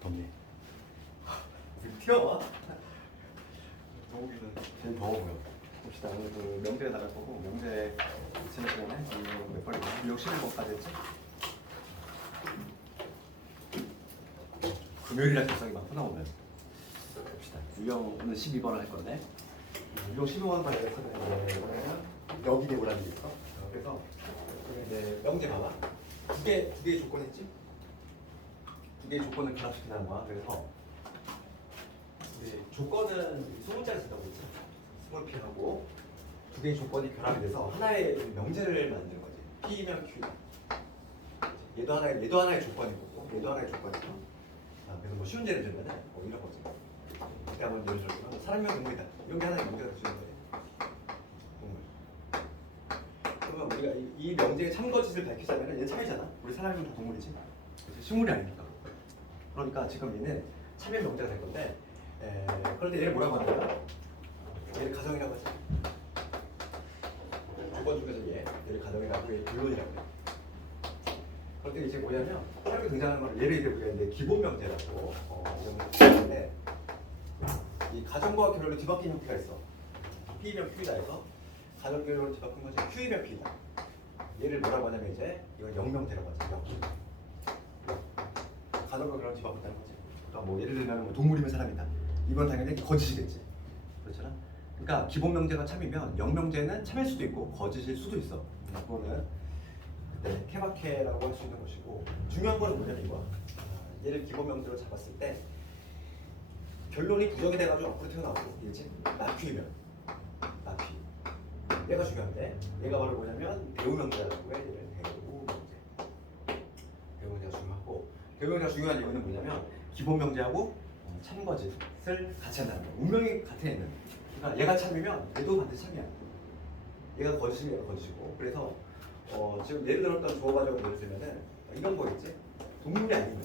덥네. 튀어와. 더우기는 제일 더워 보여. 봅시다. 오늘 그 명제에 나갈 거고, 명제 지난 시간에 몇 번이냐? 61번까지 했지? 금요일이라 결성이 막 나오면 봅시다. 유형은 12번을 할 건데, 유형 12번까지 했으면 여기 내고라는 게 있어. 그래서 이제 명제 봐봐. 두 개의 조건 했지? 두 개의 조건을 결합시키는 거야. 그래서 조건은 20자를 쓴다고 했지. 20P하고 두 개의 조건이 결합이 돼서 하나의 명제를 만드는 거지. P면 Q. 얘도 하나의 조건이고, 얘도 하나의 조건이고. 그래서 뭐 쉬운 예를 들면은 뭐 이런 거지. 그때 한번 예를 들면 사람명 동물이다. 이런 게 하나의 명제가 될 수 있는 거지. 동물. 그러면 우리가 이 명제의 참거짓을 밝히자면 얘는 참이잖아. 우리 사람은 다 동물이지. 그치? 식물이 아니니까. 그러니까 지금 얘는 참여 명제가 될 건데. 그런데 얘를 뭐라고 하는 거야? 얘를 가정이라고 하지. 조건 중에서 얘를 가정이라고 얘 결론이라고 해. 그런데 이제 뭐냐면 새롭게 등장하는 걸 얘를 우리가 이제 기본 명제라고 이름을 이 가정과 결론을 뒤바뀐 형태가 있어. P면 Q이다 해서 가정 결론을 뒤바뀐 것이 Q이면 P다. 얘를 뭐라고 하냐면 이제 이건 영명제라고 하지. 가정과 결론을 뒤바꾼다는 거지. 그러니까 뭐 예를 들면 뭐 동물이면 사람이다. 이건 당연히 거짓이겠지. 그렇잖아. 그러니까 기본 명제가 참이면 영명제는 참일 수도 있고 거짓일 수도 있어. 그거는 케바케라고 할 수 있는 것이고, 중요한 거는 뭐냐면 이거야. 얘를 기본 명제로 잡았을 때 결론이 부정이 돼가지고 앞으로 튀어나오고, 이겠지? 나퀴면 나퀴. 얘가 중요한데 얘가 바로 뭐냐면 배우 명제라고 해. 얘를 배우 명제. 배우 명제가 중요하고, 배우 명제가 중요한 이유는 뭐냐면 기본 명제하고 참거짓을 같이 한다는 거야. 운명이 같은 애는. 그러니까 얘가 참이면 얘도 반드시 참이야. 얘가 거짓이면 얘가 거짓이고. 그래서 지금 예를 들었던 주어 과정을 예를 들면은 이런 거겠지. 동물이 아니면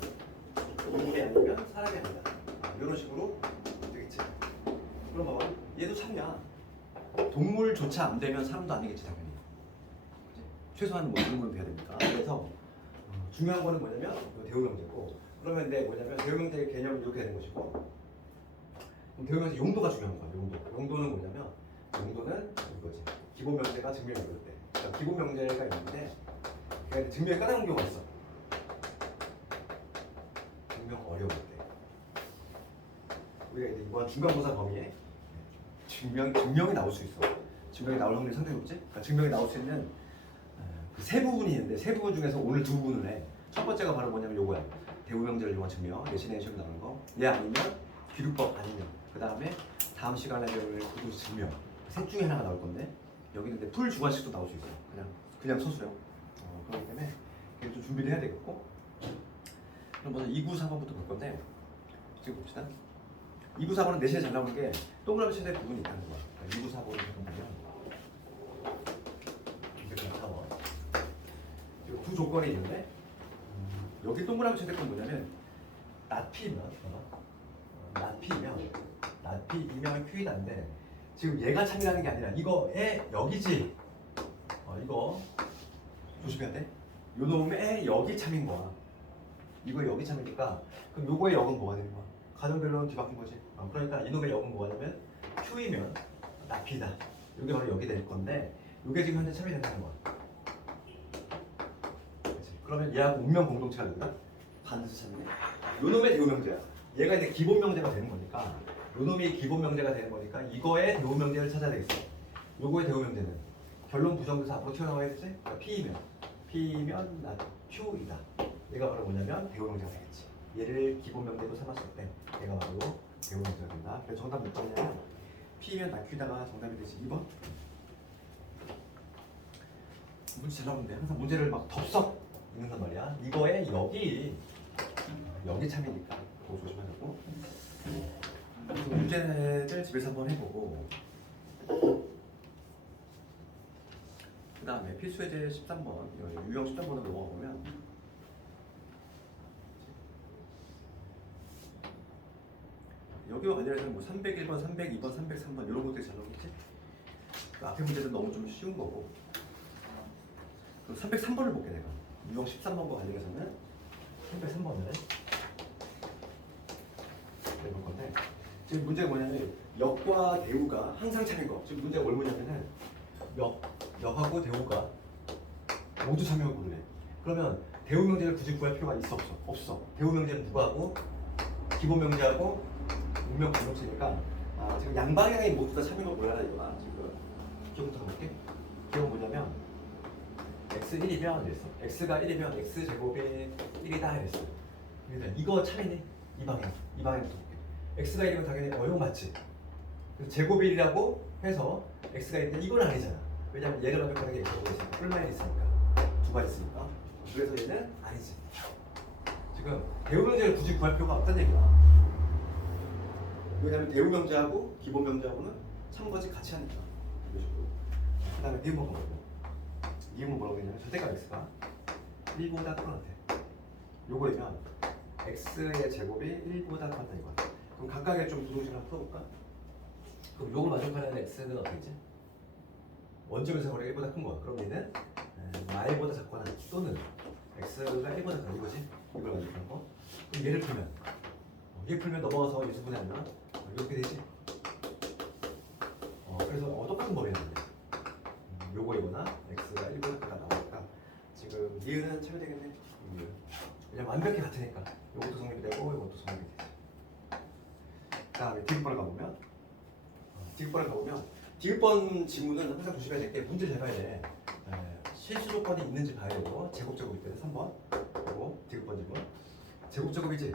사람이 아니다. 이런 식으로 되겠지. 그럼 봐봐. 얘도 참이야. 동물조차 안 되면 사람도 아니겠지 당연히. 그치? 최소한 뭐 동물은 돼야 되니까. 그래서 중요한 거는 뭐냐면 대우명제고. 그러면 근데 뭐냐면 대우명제의 개념이 이렇게 되는 것이고, 대우명제 용도가 중요한 거야. 용도는 뭐냐면 용도는 이거지. 기본 명제가 증명이 어려울 때. 그러니까 기본 명제가 있는데 그러니까 증명이 까다로운 경우가 있어. 증명 어려울 때. 우리가 이제 이번 중간고사 범위에 증명이 나올 수 있어. 증명이 나올 확률이 상당히 높지. 그러니까 증명이 나올 수 있는 그 세 부분이 있는데, 세 부분 중에서 오늘 두 부분을 해. 첫 번째가 바로 뭐냐면 요거야. 대우명제를 이용한 증명, 내신에 시험 나오는 거. 얘 아니면 기류법 아니면. 그 다음에 다음 시간에 배울 구두 증명. 셋 중에 하나가 나올 건데, 여기는 근데 풀 주관식도 나올 수 있어. 그냥 서술형. 그렇기 때문에 좀 준비를 해야 되겠고. 그럼 먼저 2구 4번부터 볼 건데, 지금 봅시다. 2구 4번은 내신에 잘 나오는 게 동그라미 쳐야 될 부분이 있다는 거야. 2구 4번을 보면 두 조건이 있는데, 여기 동그라미 쳐야 될 건 뭐냐면 낫피면 Q이다인데, 지금 얘가 참이라는 게 아니라 이거에 여기지. 이거 조심해야 돼. 요 놈의 여기 참인 거야. 이거 여기 참이니까 그럼 요거의 역은 뭐가 되는 거야? 가정별로는 뒤바뀐 거지. 그러니까 이놈의 역은 뭐냐면 Q이면 납피다. 이게 바로 여기 될 건데, 이게 지금 현재 참이 된다는 거야. 그치? 그러면 얘하고 운명 공동체가 된다? 반드시 참이네. 요 놈의 대우명제야. 얘가 이제 기본 명제가 되는 거니까, 요 놈이 기본 명제가 되는 거니까 이거의 대우명제를 찾아야 되겠어. 요거의 대우명제는 결론 부정돼서 앞으로 튀어나와야 되지? 그러니까 P면 나 Q이다. 얘가 바로 뭐냐면 대우명제가 되겠지. 얘를 기본 명제로 삼았을 때 얘가 바로 대우명제가 된다. 그래서 정답 몇 번이냐면 P면 나 Q다가 정답이 되지. 2번. 문제 잘 나오는데 항상 문제를 막 덥석 읽는단 말이야. 이거에 여기 참이니까 그거 조심하자고. 문제를 집에서 한번 해보고, 그 다음에 필수예제 13번, 유형 13번으로 넘어가보면 여기와 관련해서 뭐 301번, 302번, 303번 이런 것들이 잘 나오겠지? 그 앞에 문제는 너무 좀 쉬운 거고. 그럼 303번을 볼게 내가. 유형 13번과 관련해서는 303번을 지금 문제가 뭐냐면 역과 대우가 항상 참인 거. 지금 문제가 뭘 뭐냐면은 역하고 대우가 모두 참여하고 그래. 그러면 대우 명제를 굳이 구할 필요가 있어 없어? 없어. 대우 명제는 누가 하고 기본 명제하고 운명 공동체니까 지금 양방향이 모두 다 참여가 뭐야 이거야 지금. 기억부터 가볼게. 기억은 뭐냐면 x 1이면 이랬어. x가 1이면 x 제곱이 1이다 이랬어. 이거 참이네. 이 방향부터 볼게. x가 1이면 당연히 이거 맞지. 제곱이 1이라고 해서 x가 1인데 이건 아니잖아. 왜냐면 얘를 완벽하게 x가 있으니까 뿔만이 있으니까 두 발 있으니까. 그래서 얘는 아니지. 지금 대우 명제를 굳이 구할 필요가 없다는 얘기야. 왜냐면 대우 명제하고 기본 명제하고는 참거지 같이 하니까. 그 다음에 미음은 뭐라고? 미음은 뭐라고 했냐면 절대값 x가 1보다 큰 것 같아. 요거이면 x의 제곱이 1보다 크다 이거야. 그럼 각각의 좀 부동식을 한번 풀어볼까? 그럼 요걸 만족하는 x는 어떻게지? 원점의 세월이 1보다 큰 거야. 그럼 얘는 y보다 작거나 또는 x가 1보다 큰 이거지? 이걸 만족하는 거. 그럼 얘를 풀면 얘 풀면 넘어가서 유수분해 하면 이렇게 되지? 그래서 똑같은 법이었는데 요거이거나 x가 1보다 크다 나오니까 지금 니은은 참여되겠네. 왜냐면 완벽히 같으니까 요것도 성립이 되고 이것도 성립이 되지. 그 다음에 디귿번을 가보면 디귿번 지문은 항상 조심해야 될 게 문제 잘 봐야 돼. 실수 조건이 있는지 봐야 되고 제곱제곱일 때는 3번 그리고 디귿번 지문 제곱제곱이지?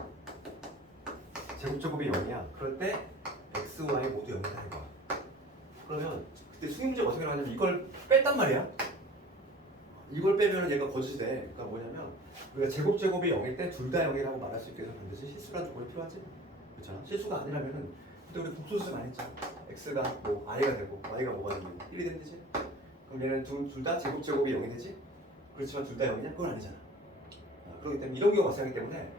제곱제곱이 0이야. 그럴 때 x, y 모두 0이다 이거야. 그러면 그때 수임문제가 어떻게 나오냐면 이걸 뺐단 말이야. 이걸 빼면 얘가 거짓이 돼. 그러니까 뭐냐면 우리가 제곱제곱이 0일 때 둘 다 0이라고 말할 수 있게 해서 반드시 실수라는 조건이 필요하지. 그렇잖아. 실수가 아니라면은 그때 우리 국수수 많이 했잖아. x가 뭐 i가 되고 y가 뭐가 되고 1이 되면 되지. 그럼 얘는 둘 다 제곱제곱이 0이 되지. 그렇지만 둘 다 0이냐? 그건 아니잖아. 그렇기 때문에 이런 경우가 발생하기 때문에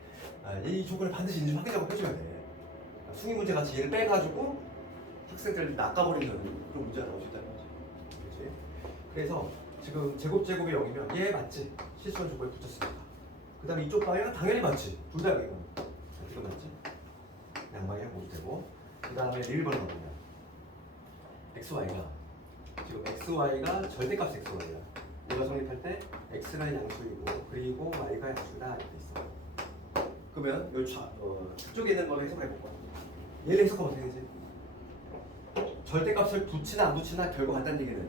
이 조건을 반드시 인지 확인 작업해줘야 돼. 수기 문제 같이 얘를 빼가지고 학생들 낚아버리는 그런 문제가 나올 수 있다는 거지. 그렇지? 그래서 지금 제곱제곱이 0이면 얘 맞지? 실수한 조건에 붙였으니까. 그 다음에 이쪽 방향은 당연히 맞지? 둘 다 0이면 이거 맞지? 양방향 모두 되고 그 다음에 1번을 가보면 xy가 지금 xy가 절대값 xy야. 얘가 성립할 때 x가 양수이고 그리고 y가 양수다 이렇게 있어. 그러면 요 저쪽에 있는 걸 해석해 볼 거야. 얘를 해석하면 어떻게 되지? 절대값을 붙이나 안 붙이나 결과 같다는 얘기는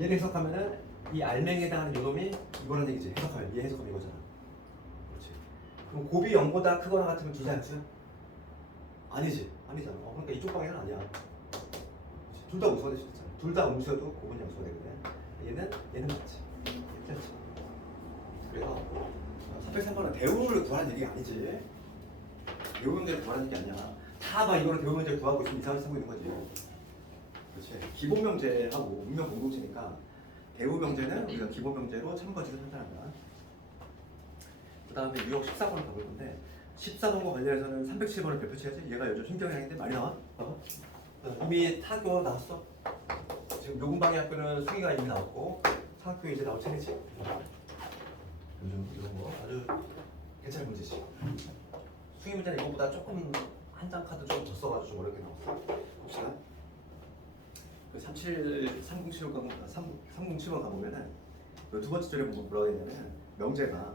얘를 해석하면은 이 알맹이에 해당하는 요놈이 이거라는 얘기지. 해석하면 얘 해석하면 이거잖아. 그렇지. 그럼 곱이 0보다 크거나 같으면 둘 다 양수야? 아니지. 아니잖아. 그러니까 이쪽 방향은 아니야. 둘 다 음수가 될 수 있잖아. 둘 다 음수여도 곱은 양수가 되거든. 얘는 맞지. 괜찮지. 그래서 303번은 대우를 구하는 얘기가 아니지. 대우 문제를 구하는 얘기 아니야. 다 막 이거를 대우 문제를 구하고 있으면 이상하게 쓰고 있는 거지. 그렇지. 기본 명제하고 운명 공동체니까 대우 명제는 우리가 기본 명제로 참거지를 판단한다. 그 다음에 유형 14번을 가볼 건데 14번과 관련해서는 307번을 발표해야지. 얘가 요즘 신경향인데 많이 나와. 봐봐. 이미 타교 나왔어. 지금 요금방해 학교는 수기가 이미 나왔고 상학교 이제 나올 차례지. 요즘 이런 거 아주 괜찮은 문제지. 수기 문제는 이거보다 조금 한 장 카드 좀 더 써가지고 좀 어렵게 나왔어. 봅시다. 그 307번 가보면은 그 두 번째 줄에 뭐라고 했냐면 명제가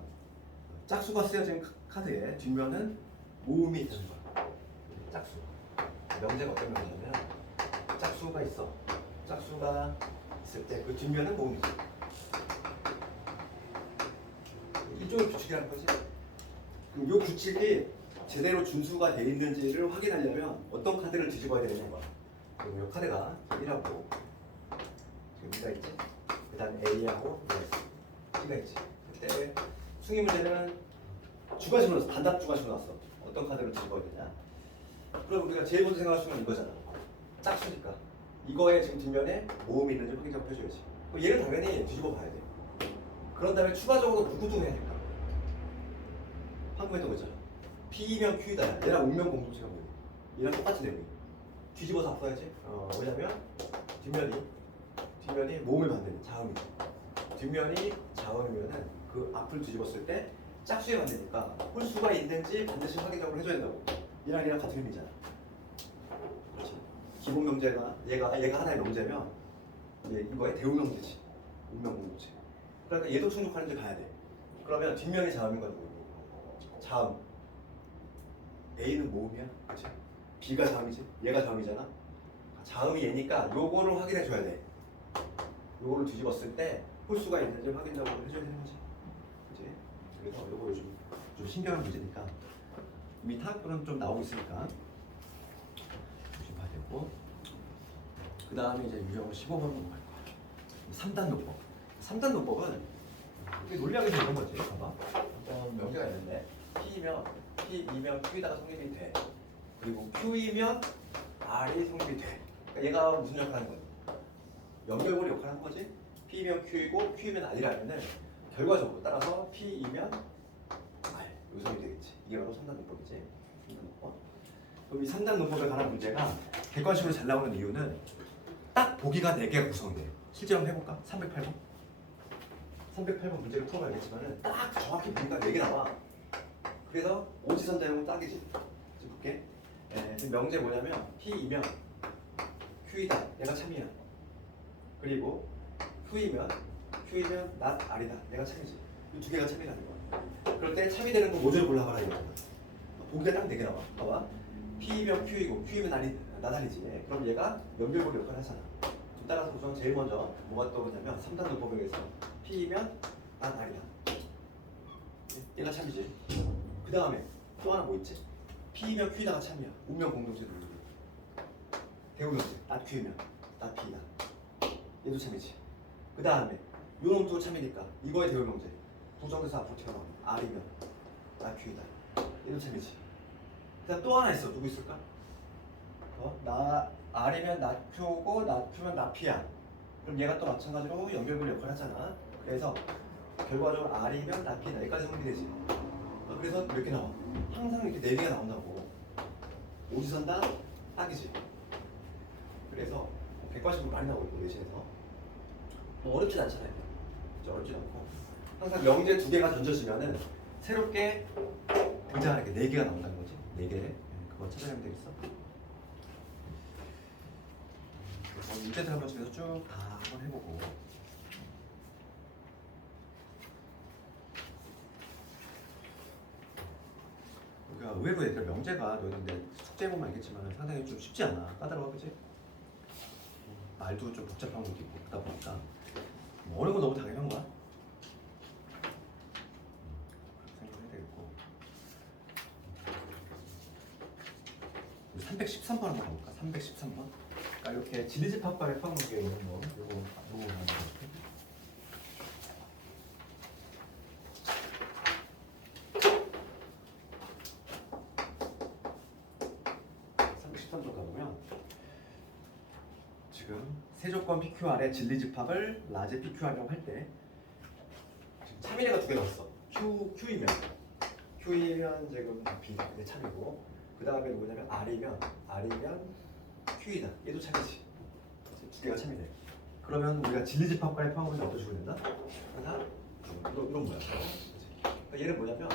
짝수가 쓰여진 카드에 뒷면은 모음이 있는 거야. 짝수. 명제가 어떤 명제냐면 짝수가 있어. 짝수가 있을 때 그 뒷면은 모음이지. 이쪽을 규칙이라는 거지. 그럼 이 규칙이 제대로 준수가 돼 있는지를 확인하려면 어떤 카드를 뒤집어야 되는 거야. 그럼 이 카드가 1하고 지금 B가 있지. 그 다음에 A하고 B가 있지. 그때 승리 문제는 주관식으로 나왔어. 단답 주관식으로 나왔어. 어떤 카드를 뒤집어야 되냐. 그럼 우리가 제일 먼저 생각할 수 있는 건 이거잖아. 짝수니까. 이거에 지금 뒷면에 모음이 있는지 확인 작업해줘야지. 얘를 당연히 뒤집어 봐야 돼. 그런 다음에 추가적으로 누구도 해야 될까? 방금 했던 거 있잖아. P면 Q다. 얘랑 운명 공동체가 뭐야? 얘랑 똑같은 내용이. 뒤집어서 앞서야지. 왜냐면 뒷면이 모음을 만드는 자음이죠. 뒷면이 자음이면은 그 앞을 뒤집었을 때 짝수에 만드니까 홀수가 있는지 반드시 확인 작업을 해줘야 된다고. 얘랑 같은 의미잖아. 그렇지. 기본 명제가 얘가 하나의 명제면 이거의 대우 명제지. 운명 공동체. 그러니까 얘도 충족하는지 봐야 돼. 그러면 뒷면이 자음인 거고 자음 A는 모음이야, 그렇지? B가 자음이지, 얘가 자음이잖아. 자음이 얘니까 요거를 확인해 줘야 돼. 요거를 뒤집었을 때 홀수가 있는지 확인적으로 해줘야 되는 거지, 그렇지? 그래서 요거 요즘 좀 신기한 문제니까 이미 타학부는 좀 나오고 있으니까 조심 봐야 되고. 그 다음에 이제 유형 15번으로 갈 거야. 3단 논법. 3단 논법은 이게 논리학에서 이런 거지. 봐봐. 어떤 명제가 있는데 P이면 Q에다가 성립이 돼. 그리고 Q이면 R이 성립이 돼. 그러니까 얘가 무슨 역할을 하는 거야? 연결고리 역할을 하는 거지. P이면 Q이고 Q이면 R이라면은 결과적으로 따라서 P이면 R 여기 성립이 되겠지. 이게 바로 3단 논법이지. 3단 논법. 그럼 이 3단 논법에 관한 문제가 객관식으로 잘 나오는 이유는 딱 보기가 4개가 구성이 돼요. 실제 한번 해볼까? 308번. 308번 문제를 풀어봐야겠지만은 딱 정확히 보니까 4개 나와. 그래서 오지선다형은 딱이지. 지금 볼게. 지금 명제 뭐냐면 P이면 Q이다. 얘가 참이야. 그리고 Q이면 not R이다. 얘가 참이지. 이 두 개가 참이라는 거야. 그럴 때 참이 되는 거 모듈 골라봐라 이거야. 보기가 딱 4개 나와. 봐봐. P이면 Q이고 Q이면 not R이지. 그럼 얘가 연결고리 역할을 하잖아. 따라서 우선 제일 먼저 뭐가 떠오르냐면 3단 논법에 의해서 P이면 not R이다. 얘가 참이지. 그 다음에 또 하나 뭐 있지? P이면 Q이다가 참이야. 운명 공동체 논리. 대우 명제. not Q이면 not P이다. 얘도 참이지. 그 다음에 요놈 도 참이니까 이거의 대우 명제. 부정에서 앞으로 튀어나오는 R이면 not Q이다. 얘도 참이지. 그다음 또 하나 있어. 누구 있을까? R이면 not Q고 not Q면 not P야. 그럼 얘가 또 마찬가지로 연결고리 역할을 하잖아. 그래서 결과적으로 R이면 not P다. 여기까지 성립되지. 그래서 몇 개 나와? 항상 이렇게 4개가 나온다고. 오지선다 딱이지. 그래서 객관식으로 많이 나오고 있고 내신에서 뭐 어렵진 않잖아요. 어렵진 않고 항상 명제 2개가 던져지면은 새롭게 등장하는 게 4개가 나온다는 거지. 4개. 그거 찾아내면 되겠어. 그래서 문제들 한번 집에서 쭉 다 한번 해보고. 그러니까 의외로 얘들 명제가 너희들 숙제 보면 알겠지만 상당히 좀 쉽지 않아. 까다로워, 그치? 말도 좀 복잡한 것도 있고 그러다 보니까 뭐 어려운 거 너무 당연한 거야. 생각해야 되겠고. 313번 한번 가볼까? 313번. 그러니까 이렇게 진리집합과의 포함관계에 있는 거 요거 한번 볼게. 지금 세조건 PQR의 진리집합을 라지 PQR이라고 할 때 지금 참이래가 2개 나왔어. Q이면 지금 B 이게 참이고 그 다음에 뭐냐면 R이면 Q이다. 얘도 참이지. 2개가 참이래. 그러면 우리가 진리집합과의 포함을 어떻게 주면 된다? 하나 이런 거야. 그러니까 얘는 뭐냐면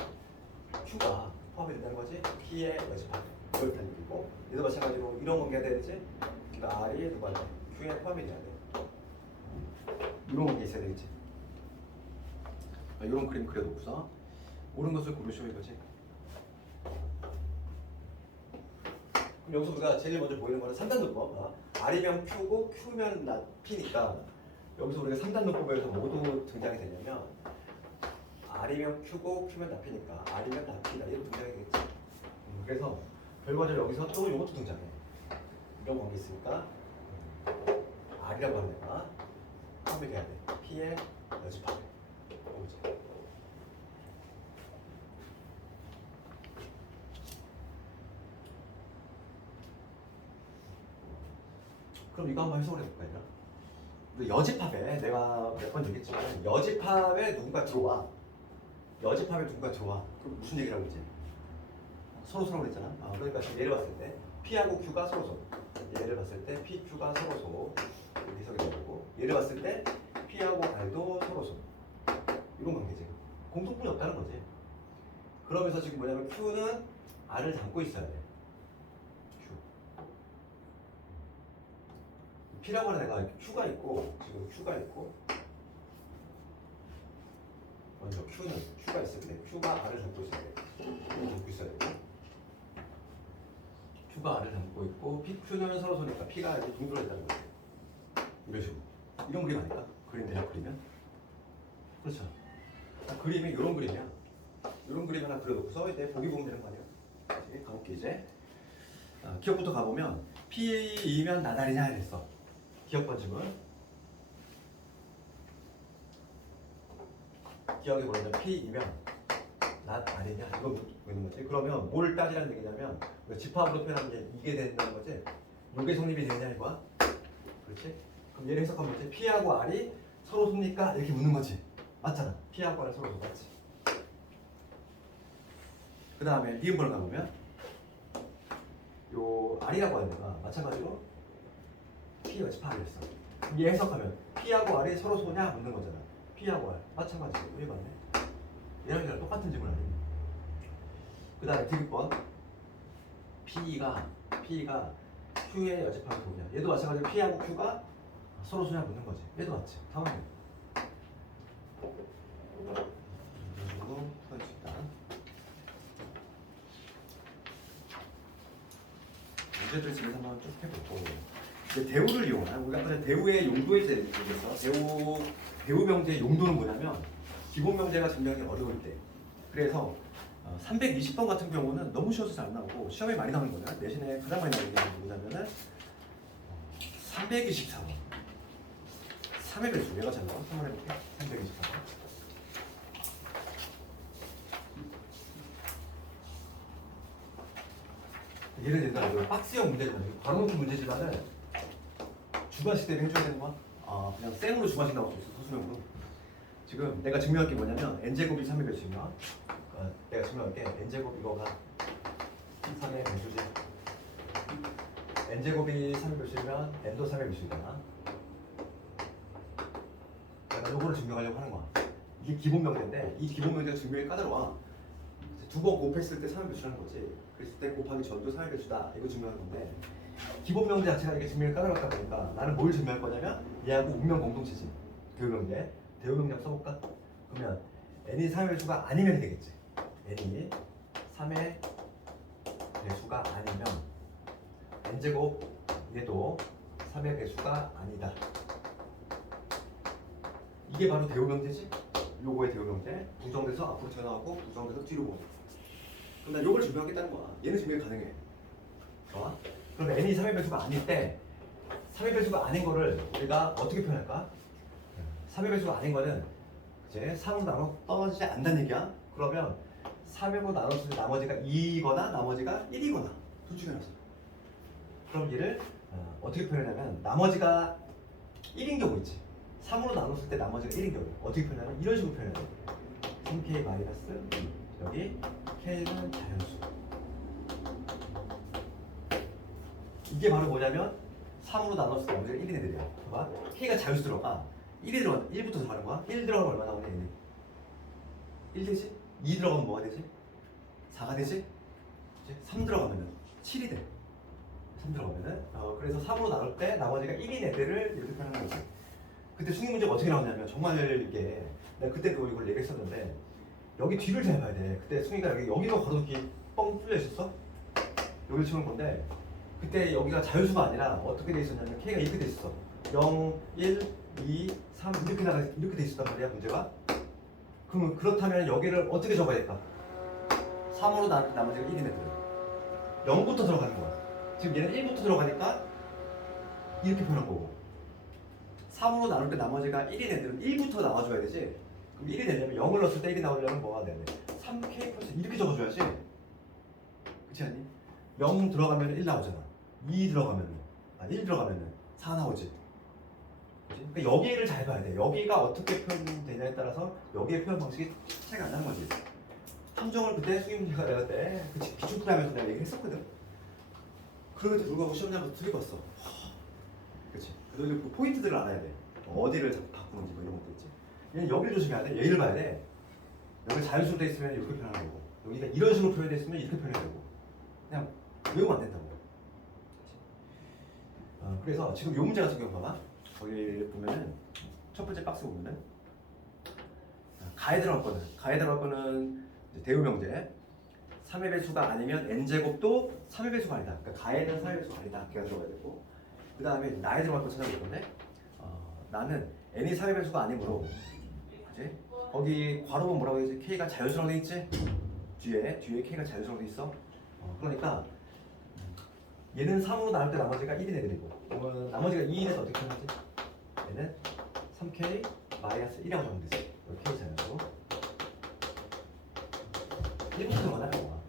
Q가 포함이 된다는 거지. P의 여집합 이걸 단위이고 얘도 마찬가지로 이런 관계가 돼야 되지. 그러니까 R이 누가 돼? Q에 포함이 돼야 돼. 이런 관계 있어야 되겠지. 이런 그림 그려놓고서 옳은 것을 고르시오 이거지. 그럼 여기서 우리가 제일 먼저 보이는 거는 3단 논법. R이면 Q고 Q면 P니까 여기서 우리가 3단 논법에서 모두 등장이 되냐면 R이면 Q고 Q면 P니까 R이면 P다. 얘도 등장이 되겠지. 그래서 결과적으로 여기서 또 이것도 등장해. 이런 관계 있으니까 R이라고 하는 애가 포함이 돼야 돼. P의 여집합. 그럼 이거 한번 해석을 해볼까 얘들아? 여집합에 내가 몇 번 얘기했지만 여집합에 누군가 들어와. 그럼 무슨 얘기를 하고 있지? 서로 그랬잖아. 그러니까 지금 얘를 봤을 때 P하고 Q가 서로. 얘를 봤을 때 P, Q가 서로 해석이 되고 얘를 봤을 때 P하고 R도 서로 이런 관계지. 공통분이 없다는 거지. 그러면서 지금 뭐냐면 Q는 R을 담고 있어야 돼. Q. P라고 하는 애가 Q가 있고 지금 Q가 있고 먼저 Q가 있을 때 Q가 R을 담고 있어야 돼. 담고 있어야 되고 Q가 R을 담고 있고 PQ는 서로 소니까 P가 이제 동조를 했다는 거지. 이런 식으로 이런 그림 아닐까? 그림 대략 그리면 그렇죠. 그림이 이런 그림이야. 이런 그림 하나 그려놓고서 이제 보기 보면 되는 거 아니야? 가볼게 이제. 기억부터 가보면 P이면 나달이냐 이랬어. 기억 번짐은 기억이 뭐냐면 P이면 나달이냐 이거 묻는 거지. 그러면 뭘 따지라는 얘기냐면 집합으로 표현하는 게 이게 된다는 거지. 요게 성립이 되냐 이거야. 그렇지? 그럼 얘를 해석하면 이제 P하고 R이 서로 섭니까? 이렇게 묻는 거지. 맞잖아. P하고 R이 서로 섭맞지. 그 다음에 니은번을 가보면 요 R이라고 하는 애가 마찬가지로 P 여집합을 했어. 얘 해석하면 P하고 R이 서로 소냐 묻는 거잖아. P하고 R 마찬가지로 왜 맞네? 얘랑 똑같은 질문 아니야. 그 다음에 디귿번 P가 Q의 여집합이 뭐냐. 얘도 마찬가지로 P하고 Q가 서로 소냐 묻는 거지. 얘도 맞지. 다음에 이 정도 풀어줄 수 있다. 문제들 집에서 한번 쭉 해보고 이제 대우를 이용한 우리가 아까 전에 대우의 용도에 대해서 얘기했어. 대우 명제의 용도는 뭐냐면 기본 명제가 증명이 어려울 때. 그래서 320번 같은 경우는 너무 쉬워서 잘 안 나오고 시험에 많이 나오는 거냐. 내신에 가장 많이 나오는 게 뭐냐면은 324번 3의 배수 얘가 잘 나와. 한번 해볼게. 324번 예를 들면 박스형 문제지만 바로 놓은 문제지만은 주관식 대비 해줘야 되는 거야? 그냥 생으로 주관식 나올 수 있어. 소수명으로. 지금 내가 증명할 게 뭐냐면 n제곱이 3의 배수면 내가 증명할 게 n제곱 이거가 3의 배수지. n제곱이 3의 배수면 n도 3의 배수잖아. 내가 요거를 증명하려고 하는 거야. 이게 기본 명제인데 이 기본 명제가 증명이 까다로워. 두 번 곱했을 때 3의 배수라는 거지. 그랬을 때 곱하기 전도 3의 배수다. 이거 증명하는 건데 기본 명제 자체가 이게 증명이 까다롭다 보니까 나는 뭘 증명할 거냐면 얘하고 운명 공동체지. 대우 명제. 대우 명제 한번 써볼까? 그러면 n이 3의 배수가 아니면 되겠지. n이 3의 배수가 아니면 n제곱 얘도 3의 배수가 아니다. 이게 바로 대우 명제지. 요거의 대우 명제. 부정돼서 앞으로 튀어나오고 부정돼서 뒤로 보내. 그럼 난 요걸 증명하겠다는 거야. 얘는 증명이 가능해. 좋아? 그럼 n이 3의 배수가 아닐 때 3의 배수가 아닌 거를 우리가 어떻게 표현할까? 3의 배수가 아닌 거는 이제 3으로 나눠 떨어지지 않는다는 얘기야. 그러면 3으로 나눴을 때 나머지가 2거나 나머지가 1이거나 둘 중에 하나죠. 그럼 얘를 어떻게 표현하냐면 나머지가 1인 경우 있지. 3으로 나눴을 때 나머지가 1인 경우 어떻게 표현하냐면 이런 식으로 표현해야 돼. 3k-2 여기 k는 자연수. 이게 바로 뭐냐면 3으로 나눴을 때 나머지가 1인 애들이야. 봐봐. k가 자연수 들어가 1이 들어가 1부터 들어가는 거야. 1 들어가면 얼마 나오냐 얘는 1 되지? 2 들어가면 뭐가 되지? 4가 되지? 3 들어가면은 7이 돼. 3 들어가면은 그래서 3으로 나눌 때 나머지가 1인 애들을 이렇게 표현하는 거지. 그때 수능 문제가 어떻게 나오냐면 정말 이게 내가 그때 이걸 얘기했었는데 여기 뒤를 잘 봐야 돼. 그때 승희가 여기가 가로등이 뻥 뚫려 있었어. 여기 치는 건데 그때 여기가 자유수가 아니라 어떻게 돼 있었냐면 k가 이렇게 돼 있었어. 0, 1, 2, 3 이렇게 돼 있었단 말이야 문제가. 그럼 그렇다면 여기를 어떻게 적어야 될까? 3으로 나머지가 1인 애들 0부터 들어가는 거야. 지금 얘는 1부터 들어가니까 이렇게 표현한 거고 3으로 나눌 때 나머지가 1인 애들은 1부터 나와줘야 되지. 그럼 1이 되려면 0을 넣었을 때 1이 나오려면 뭐가 돼야 돼? 3k 플러스 이렇게 적어줘야지. 그렇지 않니? 0 들어가면 1 나오잖아. 2 들어가면 1 들어가면 4 나오지. 그치? 그러니까 여기를 잘 봐야 돼. 여기가 어떻게 표현되냐에 따라서 여기의 표현 방식이 차이가 안 나는 거지. 함정을 그때 수임문제가 내가 그때 기출풀이하면서 내가 얘기했었거든. 그럼에도 불구하고 시험장에서 틀려봤어. 그렇지. 그래서 그 포인트들을 알아야 돼. 어디를 바꾸는지 뭐 이런 것도 있지. 얘는 여기를 조심해야 돼. 얘를 봐야 돼. 여기 자연수로 돼 있으면 이렇게 표현하는 거고 여기가 이런 식으로 표현돼 있으면 이렇게 표현해야 되고 그냥 외우면 안 된다고. 그래서 지금 요 문제 같은 경우 봐봐. 거기 보면은 첫 번째 박스 보면은 가에 들어갈 거는 이제 대우명제 3의 배수가 아니면 n제곱도 3의 배수가 아니다. 그러니까 가에는 3의 배수가 아니다. 걔가 들어가야 되고 그 다음에 나에 들어갈 거 찾아볼 건데 나는 n이 3의 배수가 아니므로 그치? 거기 괄호 보면 뭐라고 되지? k가 자연수라고 돼 있지? 뒤에 k가 자연수라고 돼 있어. 그러니까 얘는 3으로 나눌 때 나머지가 1인 애들이고 그러면 나머지가 2인에서 어떻게 하는지 얘는 3k 마이너스 1이라고 적으면 되지. 여기 k 자연수 1부터 들어가는 거야.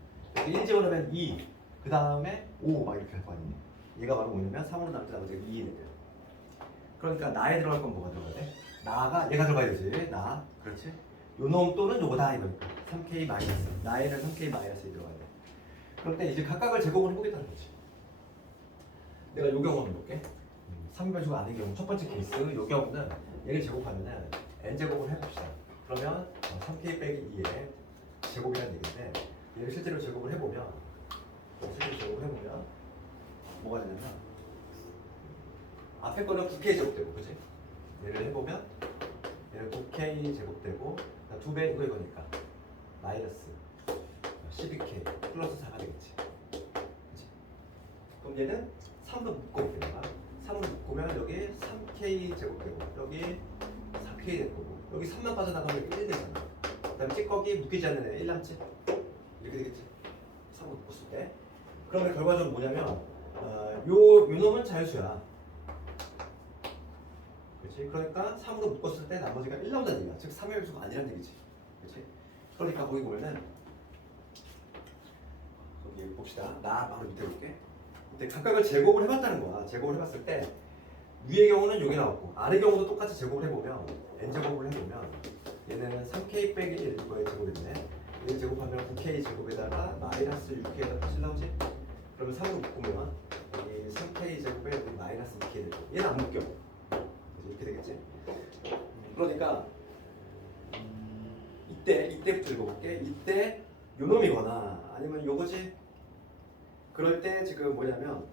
1 집어넣으면 2, 그 다음에 5 막 이렇게 할 거 아니니. 얘가 바로 뭐냐면 3으로 나눌 때 나머지가 2인 애들. 그러니까 나에 들어갈 건 뭐가 들어가야 돼? 나가 얘가 들어가야 되지. 나 그렇지? 요 놈 또는 요거다 이거니까 3k 마이너스 나에는 3k 마이너스 들어가야 돼. 그럴 때 이제 각각을 제곱을 해보겠다는 거지. 내가 요 경우 한번 볼게. 3배수가 아닌 경우 첫 번째 케이스 요 경우는 얘를 제곱하면은 n제곱을 해봅시다. 그러면 3k 빼기 2에 제곱이라는 얘기인데 얘를 실제로 제곱을 해보면 뭐가 되냐면 앞에 거는 9k 제곱되고 그치? 얘를 해보면 얘는 9k 제곱되고 2배 이거니까 마이너스 12k 플러스 4가 되겠지. 그치? 그럼 얘는 3도 묶고 있겠다. 3을 묶으면 여기 3k 제곱되고 여기 4k 될 거고 여기 3만 빠져나가면 1 되잖아. 그 다음에 찌꺼기 묶이지 않는 애 1 남지? 이렇게 되겠지. 3을 묶었을 때 그러면 결과적으로 뭐냐면 요 놈은 자유수야. 그렇지? 그러니까 3으로 묶었을 때 나머지가 1 나온다는 얘기야. 즉 3의 배수가 아니라는 얘기지. 그렇지? 그러니까 거기 보면은 거기 봅시다. 나 바로 밑에 볼게. 근데 각각을 제곱을 해봤다는 거야. 제곱을 해봤을 때 위의 경우는 여기 나왔고 아래 경우도 똑같이 제곱을 해보면 n제곱을 해보면 얘는 3k 빼기 1 이거의 제곱인데 얘를 제곱하면 9k 제곱에다가 마이너스 6k에다 다시 나오지? 그러면 3으로 묶으면 여기 3k 제곱에 여기 마이너스 2k 되고 얘는 안 묶여. 이렇게 되겠지? 그러니까 이때부터 읽어볼게. 이때 요 놈이거나 아니면 요거지? 그럴 때 지금 뭐냐면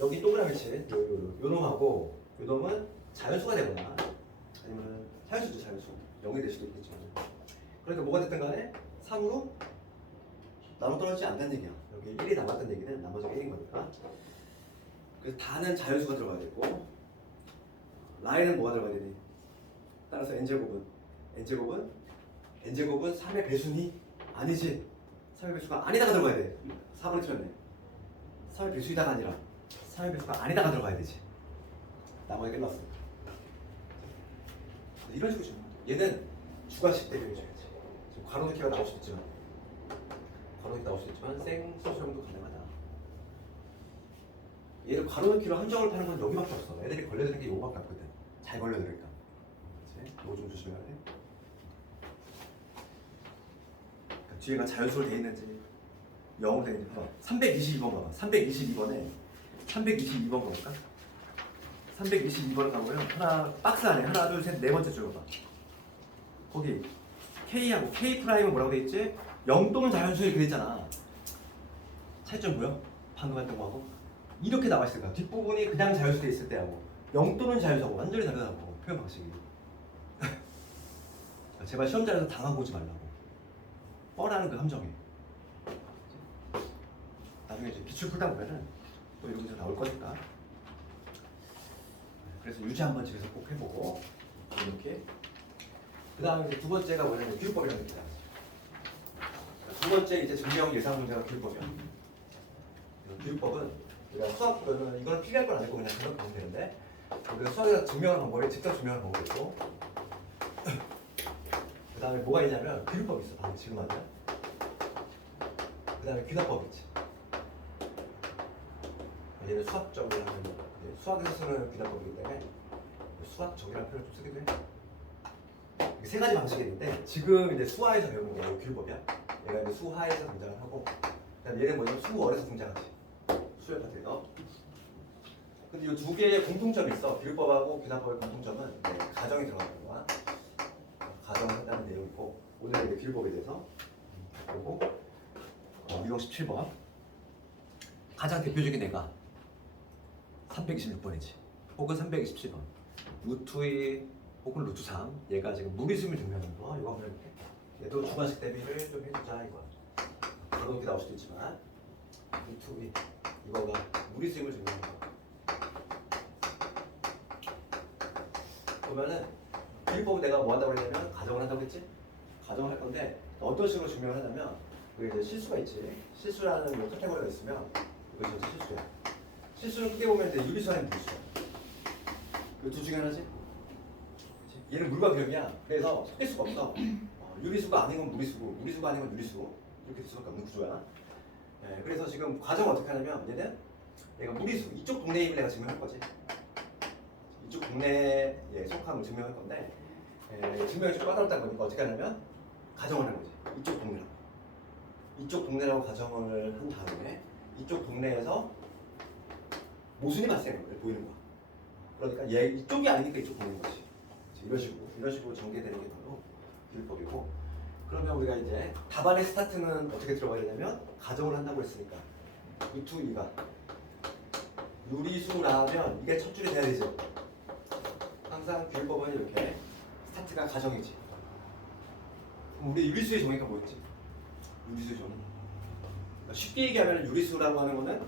여기 동그라미치 요 놈하고 요 놈은 자연수가 되거나 아니면 자연수죠. 자연수 0이 될 수도 있겠지만 그러니까 뭐가 됐든 간에 3으로 나눠 떨어지지 않는다는 얘기야. 여기 1이 남았다는 얘기는 나머지가 1인 거니까 그래서 다는 자연수가 들어가야 되고 라인은 뭐가 들어가야 되니? 따라서 n제곱은 3의 배수니? 아니지. 3의 배수가 아니다가 들어가야 돼. 4번에 틀렸네. 3의 배수이다가 아니라 3의 배수가 아니다가 들어가야 되지. 나머지 끝났어. 이런 식으로 주면 돼. 얘는 주관식 대비해줘야지. 지금 괄호넣기가 나올 수도 있지만 생소수형도 가능하다. 얘를 괄호넣기로 함정을 파는 건 여기밖에 없어. 애들이 걸려드는 게 요거밖에 없거든. 잘 걸려들으니까. 그치? 요거 좀 조심해야 돼. 그러니까 뒤에가 자연수로 돼 있는지 0으로 돼 있는지 봐봐. 322번 봐봐. 322번 볼까? 322번을 가보면 하나 박스 안에 하나 둘 셋 네 번째 줄 봐봐. 거기 K하고 K 프라임은 뭐라고 돼 있지? 0 또는 자연수 이렇게 돼 있잖아. 차이점 보여? 방금 했던 거하고 이렇게 나와 있을 거야. 뒷부분이 그냥 자연수 돼 있을 때하고 0 또는 자연수하고 완전히 다르다고 표현 방식이. 제발 시험 자리에서 당하고 오지 말라고. 뻔하는 그 함정에. 나중에 이제 기출 풀다 보면은 또 이런 문제 나올 거니까. 그래서 유지 한번 집에서 꼭 해보고 이렇게. 그 다음에 두 번째가 뭐냐면 기울법이라는 겁니다. 두 번째 이제 증명 예상 문제가 기울법이야. 기울법은 우리가 수학은 이거는 필기할 건 아니고 그냥 생각하면 되는데 우리가 수학에서 증명하는 방법이 직접 증명하는 방법이 있고 그 다음에 뭐가 있냐면 기울법이 있어. 방금 지금 하면 그 다음에 귀납법이 있지. 얘는 수학적으로 하면 수학에서 쓰는 귀납법이기 때문에 수학적이라는 표현을 좀 쓰기도 해. 이게 세 가지 방식이 있는데 지금 이제 수화에서 배우는 게 귀납법이야. 얘가 이제 수하에서 등장을 하고 그다음에 얘는 뭐냐면 수월에서 등장하지. 수열 파트에서. 근데 이 두 개의 공통점이 있어. 기울법하고 귀납법의 공통점은 가정이 들어가는 거야. 가정을 한다는 내용이고 오늘 이제 기울법에 대해서 보고 유형 17번 가장 대표적인 애가 326번이지. 혹은 327번. 루트 2 혹은 루트 3. 얘가 지금 무리수를 증명하는 거. 이거 한번 해볼게. 얘도 주관식 대비를 좀 해주자 이거. 그렇게 나올 수도 있지만 루트 2 이거가 무리수를 증명하는 거. 그러면은 비법 내가 뭐 한다고 했냐면 가정을 한다고 했지? 가정을 할 건데 어떤 식으로 증명을 하냐면 그게 이제 실수가 있지. 실수라는 뭐 카테고리가 있으면 이것이 이제 실수야. 실수를 크게 보면 이제 유리수 아니면 무리수야. 그 둘 중에 하나지? 그치? 얘는 물과 기억이야. 그래서 섞일 수가 없어. 유리수가 아닌 건 무리수고 무리수가 아닌 건 유리수. 이렇게 될 수밖에 없는 구조야. 네, 그래서 지금 과정을 어떻게 하냐면 얘는 얘가 무리수 이쪽 동네 힘을 내가 증명할 거지. 이쪽 동네에 속함을 증명할 건데 증명이 좀 까다롭다는 거니까 어떻게 하냐면 가정을 하는 거지. 이쪽 동네라고. 이쪽 동네라고 가정을 한 다음에 이쪽 동네에서 모순이 발생하는 거예요. 보이는 거야. 그러니까 얘 이쪽이 아니니까 이쪽 보는 거지. 이런 식으로 전개되는 게 바로 비율법이고. 그러면 우리가 이제 답안의 스타트는 어떻게 들어가야 되냐면 가정을 한다고 했으니까 루트 2가 유리수라면 이게 첫 줄이 돼야 되죠. 항상 비율법은 이렇게 스타트가 가정이지. 그럼 우리 유리수의 정의가 뭐였지? 유리수의 정의. 그러니까 쉽게 얘기하면 유리수라고 하는 거는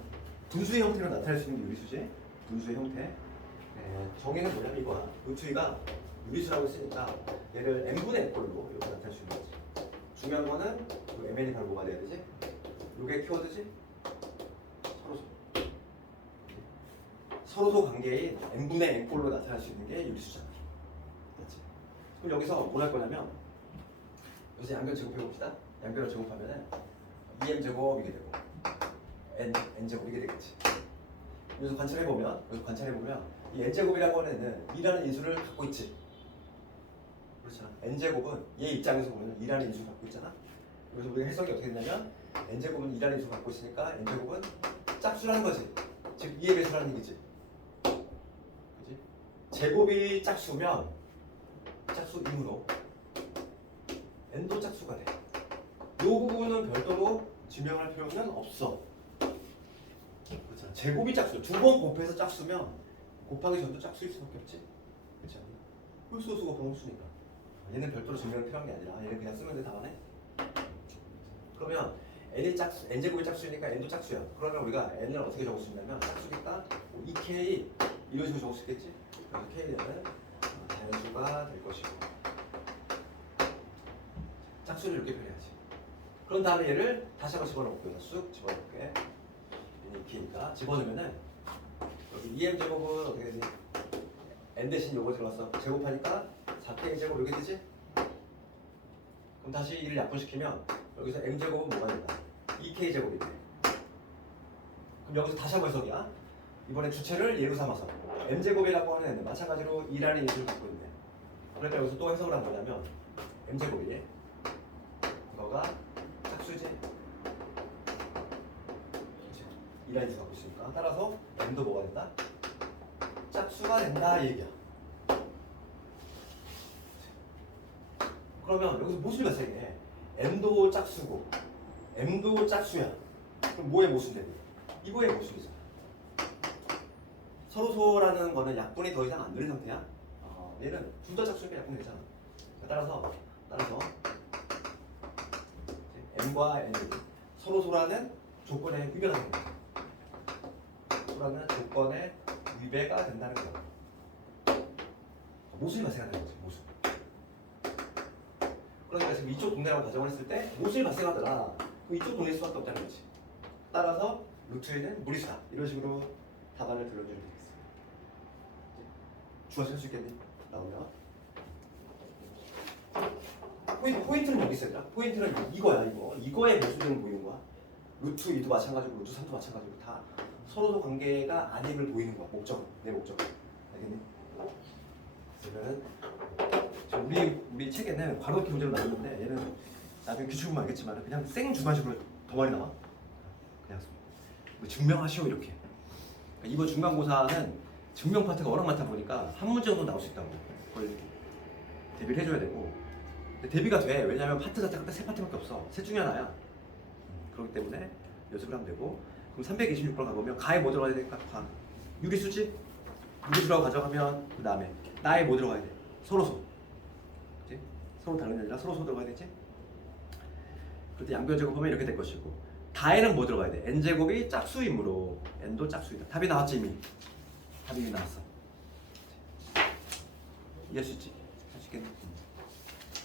분수의 형태로 나타낼 수 있는 게 유리수지. 분수의 형태. 정의는 뭐냐면 이거야. 루트 2가 유리수라고 했으니까 얘를 n분의 n꼴로 이렇게 나타낼 수 있는 거지. 중요한 거는 그 mn이 바로 뭐가 돼야 되지? 이게 키워드지? 서로소. 서로소 관계인 n분의 n꼴로 나타날 수 있는 게 유리수잖아. 그렇지? 그럼 여기서 뭘 할 거냐면 여기서 양변 제곱해 봅시다. 양변을 제곱하면은 2m 제곱 이게 되고 n 제곱 이게 되겠지. 여기서 관찰해 보면 이 n 제곱이라고 하는 애는 2라는 인수를 갖고 있지. 그렇잖아. n 제곱은 얘 입장에서 보면 2라는 인수를 갖고 있잖아. 그래서 우리가 해석이 어떻게 되냐면 n 제곱은 2라는 인수를 갖고 있으니까 n 제곱은 짝수라는 거지. 즉 2의 배수라는 얘기지. 그지? 제곱이 짝수면 짝수 이므로 n도 짝수가 돼. 이 부분은 별도로 증명할 필요는 없어. 그렇잖아. 제곱이 짝수. 두 번 곱해서 짝수면 곱하기 전도 짝수일 수밖에 없지. 그렇지 않나? 홀수수 곱하면 홀수니까. 얘는 별도로 증명할 필요한 게 아니라 얘는 그냥 쓰면 돼 답안에. 그러면 n이 짝수, n 제곱이 짝수니까 n도 짝수야. 그러면 우리가 n을 어떻게 적을 수 있냐면 짝수니까 2k 이런 식으로 적을 수 있겠지. 그래서 k는 자연수가 될 것이고 짝수를 이렇게 표현해야지. 그런 다음에 얘를 다시 한번 집어넣을게요. 쑥 집어넣을게. 2k니까 집어넣으면은 여기 2m 제곱은 어떻게 되지? n 대신 요거 들어갔어. 제곱하니까 4k 제곱 이렇게 되지? 그럼 다시 2를 약분시키면 여기서 m 제곱은 뭐가 된다? 2k 제곱이 돼. 그럼 여기서 다시 한번 해석이야. 이번에 주체를 예로 삼아서 m 제곱이라고 하는 애는 마찬가지로 2라는 인수를 갖고 있네. 그러니까 여기서 또 해석을 한 거냐면 m 제곱이 이거가 짝수지. 2라는 인수 갖고 있으니까 따라서 m도 뭐가 된다? 짝수가 된다 이 얘기야. 그러면 여기서 모순이 발생해. n도 짝수고 m도 짝수야. 그럼 뭐의 모순되니? 이거의 모순이잖아. 서로소라는 거는 약분이 더 이상 안 되는 상태야. 얘는 둘 다 짝수니까 약분이 되잖아. 따라서 m과 n이 서로소라는 조건에 위배가 되는 거야. 소라는 조건에 위배가 된다는 거야. 모순이 발생하는 거지. 모순. 그러니까 지금 이쪽 동네라고 가정을 했을 때 모순이 발생하더라. 그럼 이쪽 동네일 수밖에 없다는 거지. 따라서 루트에는 무리수다. 이런 식으로 답안을 들려주면 되겠어. 주어 쓸 수 있겠니? 나오면 포인트는 여기 있어야 돼. 포인트는 이거야. 이거의 모순을 보이는 거야. 루트 2도 마찬가지고 루트 3도 마찬가지고 다 서로도 관계가 아님을 보이는 거야. 목적, 내 목적. 알겠니? 그러면은 우리 책에는 괄호넣기 문제로 나오는데 얘는 나중에 규칙 보면 알겠지만 그냥 생 주관식으로 더 많이 나와. 그냥 뭐 증명하시오 이렇게. 그러니까 이번 중간고사는 증명 파트가 워낙 많다 보니까 한 문제 정도 나올 수 있다고. 그걸 대비를 해줘야 되고. 근데 대비가 돼. 왜냐하면 파트 자체가 딱 세 파트밖에 없어. 셋 중에 하나야. 그렇기 때문에 연습을 하면 되고. 그럼 326번 가보면 가에 뭐 들어가야 될까? 가. 유리수지? 유리수라고 가져가면 그 다음에 나에 뭐 들어가야 돼? 서로소. 그치? 서로 다른 게 아니라 서로소 들어가야 되지? 그때 양변제곱 하면 이렇게 될 것이고 다에는 뭐 들어가야 돼? n제곱이 짝수이므로 n도 짝수이다. 답이 나왔지 이미. 답이 이미 나왔어. 이해할 수 있지? 할 수 있겠네.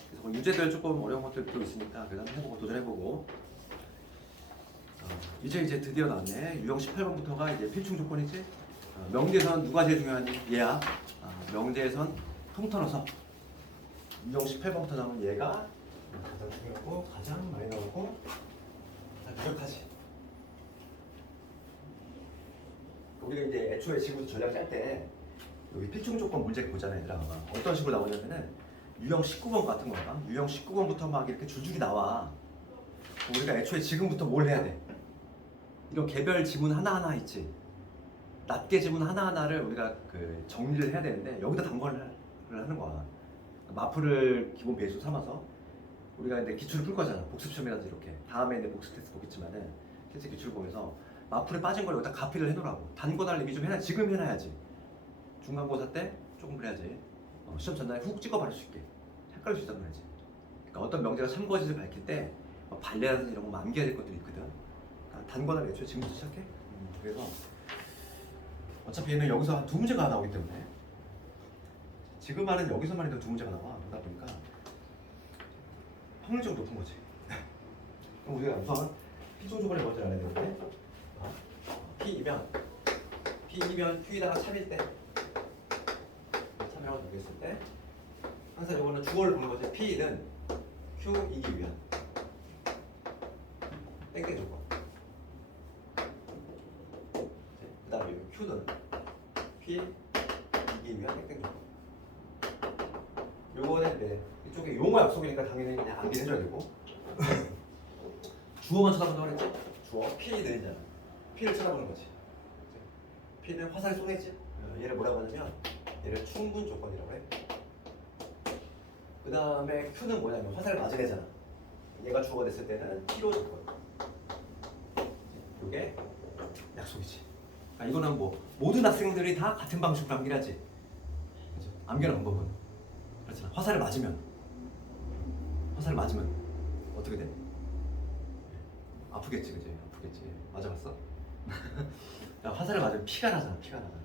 그래서 뭐 유제들 조금 어려운 것들도 있으니까 그다음 해보고 도전해보고 이제 드디어 나왔네. 유형 18번부터가 이제 필충 조건이지. 명제에선 누가 제일 중요하니? 얘야. 명제에선 통틀어서 유형 18번부터 나오는 얘가 가장 중요하고 가장 많이 나오고 유력하지. 우리가 이제 애초에 지금부터 전략 짤 때 여기 필충 조건 문제 보잖아 얘들아. 어떤 식으로 나오냐면은 유형 19번 같은 거야. 유형 19번부터 막 이렇게 줄줄이 나와. 우리가 애초에 지금부터 뭘 해야 돼? 이런 개별 지문 하나하나 있지. 낱개 지문 하나하나를 우리가 그 정리를 해야 되는데 여기다 단권을 하는 거야. 마프를 기본 베이스 삼아서 우리가 이제 기출을 풀 거잖아. 복습 시험이라든지 이렇게. 다음에 이제 복습 테스트 보겠지만은 실제 기출을 보면서 마프를 빠진 걸 여기다 가피를 해놓으라고. 단권할 의미 좀 해놔. 지금 해놔야지. 중간고사 때 조금 그래야지. 시험 전날에 훅 찍어버릴 수 있게. 헷갈릴 수 있단 말이지. 그러니까 어떤 명제가 참고지를 밝힐 때 발레라든지 이런 거 암기해야 될 것들이 있거든. 그러니까 단권을 애초에 지금부터 시작해. 그래서 어차피 얘는 여기서 한 두 문제가 나오기 때문에 지금 하는 여기서만 해도 두 문제가 나와. 그러다 보니까 확률적으로 높은 거지. 그럼 우리가 우선 필충 조건을 먼저 알아야 되는데 P이면 Q에다가 참일 때 참이라고 적겠을 때 항상 이거는 주어를 보는 거지. P는 Q이기 위한 땡땡 조건. 그 다음에 Q는 P이기 위한 땡땡 조건. 요거는 네, 이쪽에 용어 약속이니까 당연히 그냥 암기를 해줘야 되고 주어만 쳐다본다고 그랬지? 주어 P 늘리잖아. P를 쳐다보는 거지. P는 화살 쏘내지. 얘를 뭐라고 하냐면 얘를 충분 조건이라고 해. 그 다음에 Q는 뭐냐면 화살을 맞은 애잖아. 얘가 주어가 됐을 때는 필요 조건. 이게 약속이지. 그러니까 이거는 뭐 모든 학생들이 다 같은 방식으로 암기를 하지. 그죠? 암기하는 방법은 그렇잖아. 화살을 맞으면 어떻게 돼? 아프겠지, 그지? 아프겠지. 맞아봤어? 화살을 맞으면 피가 나잖아.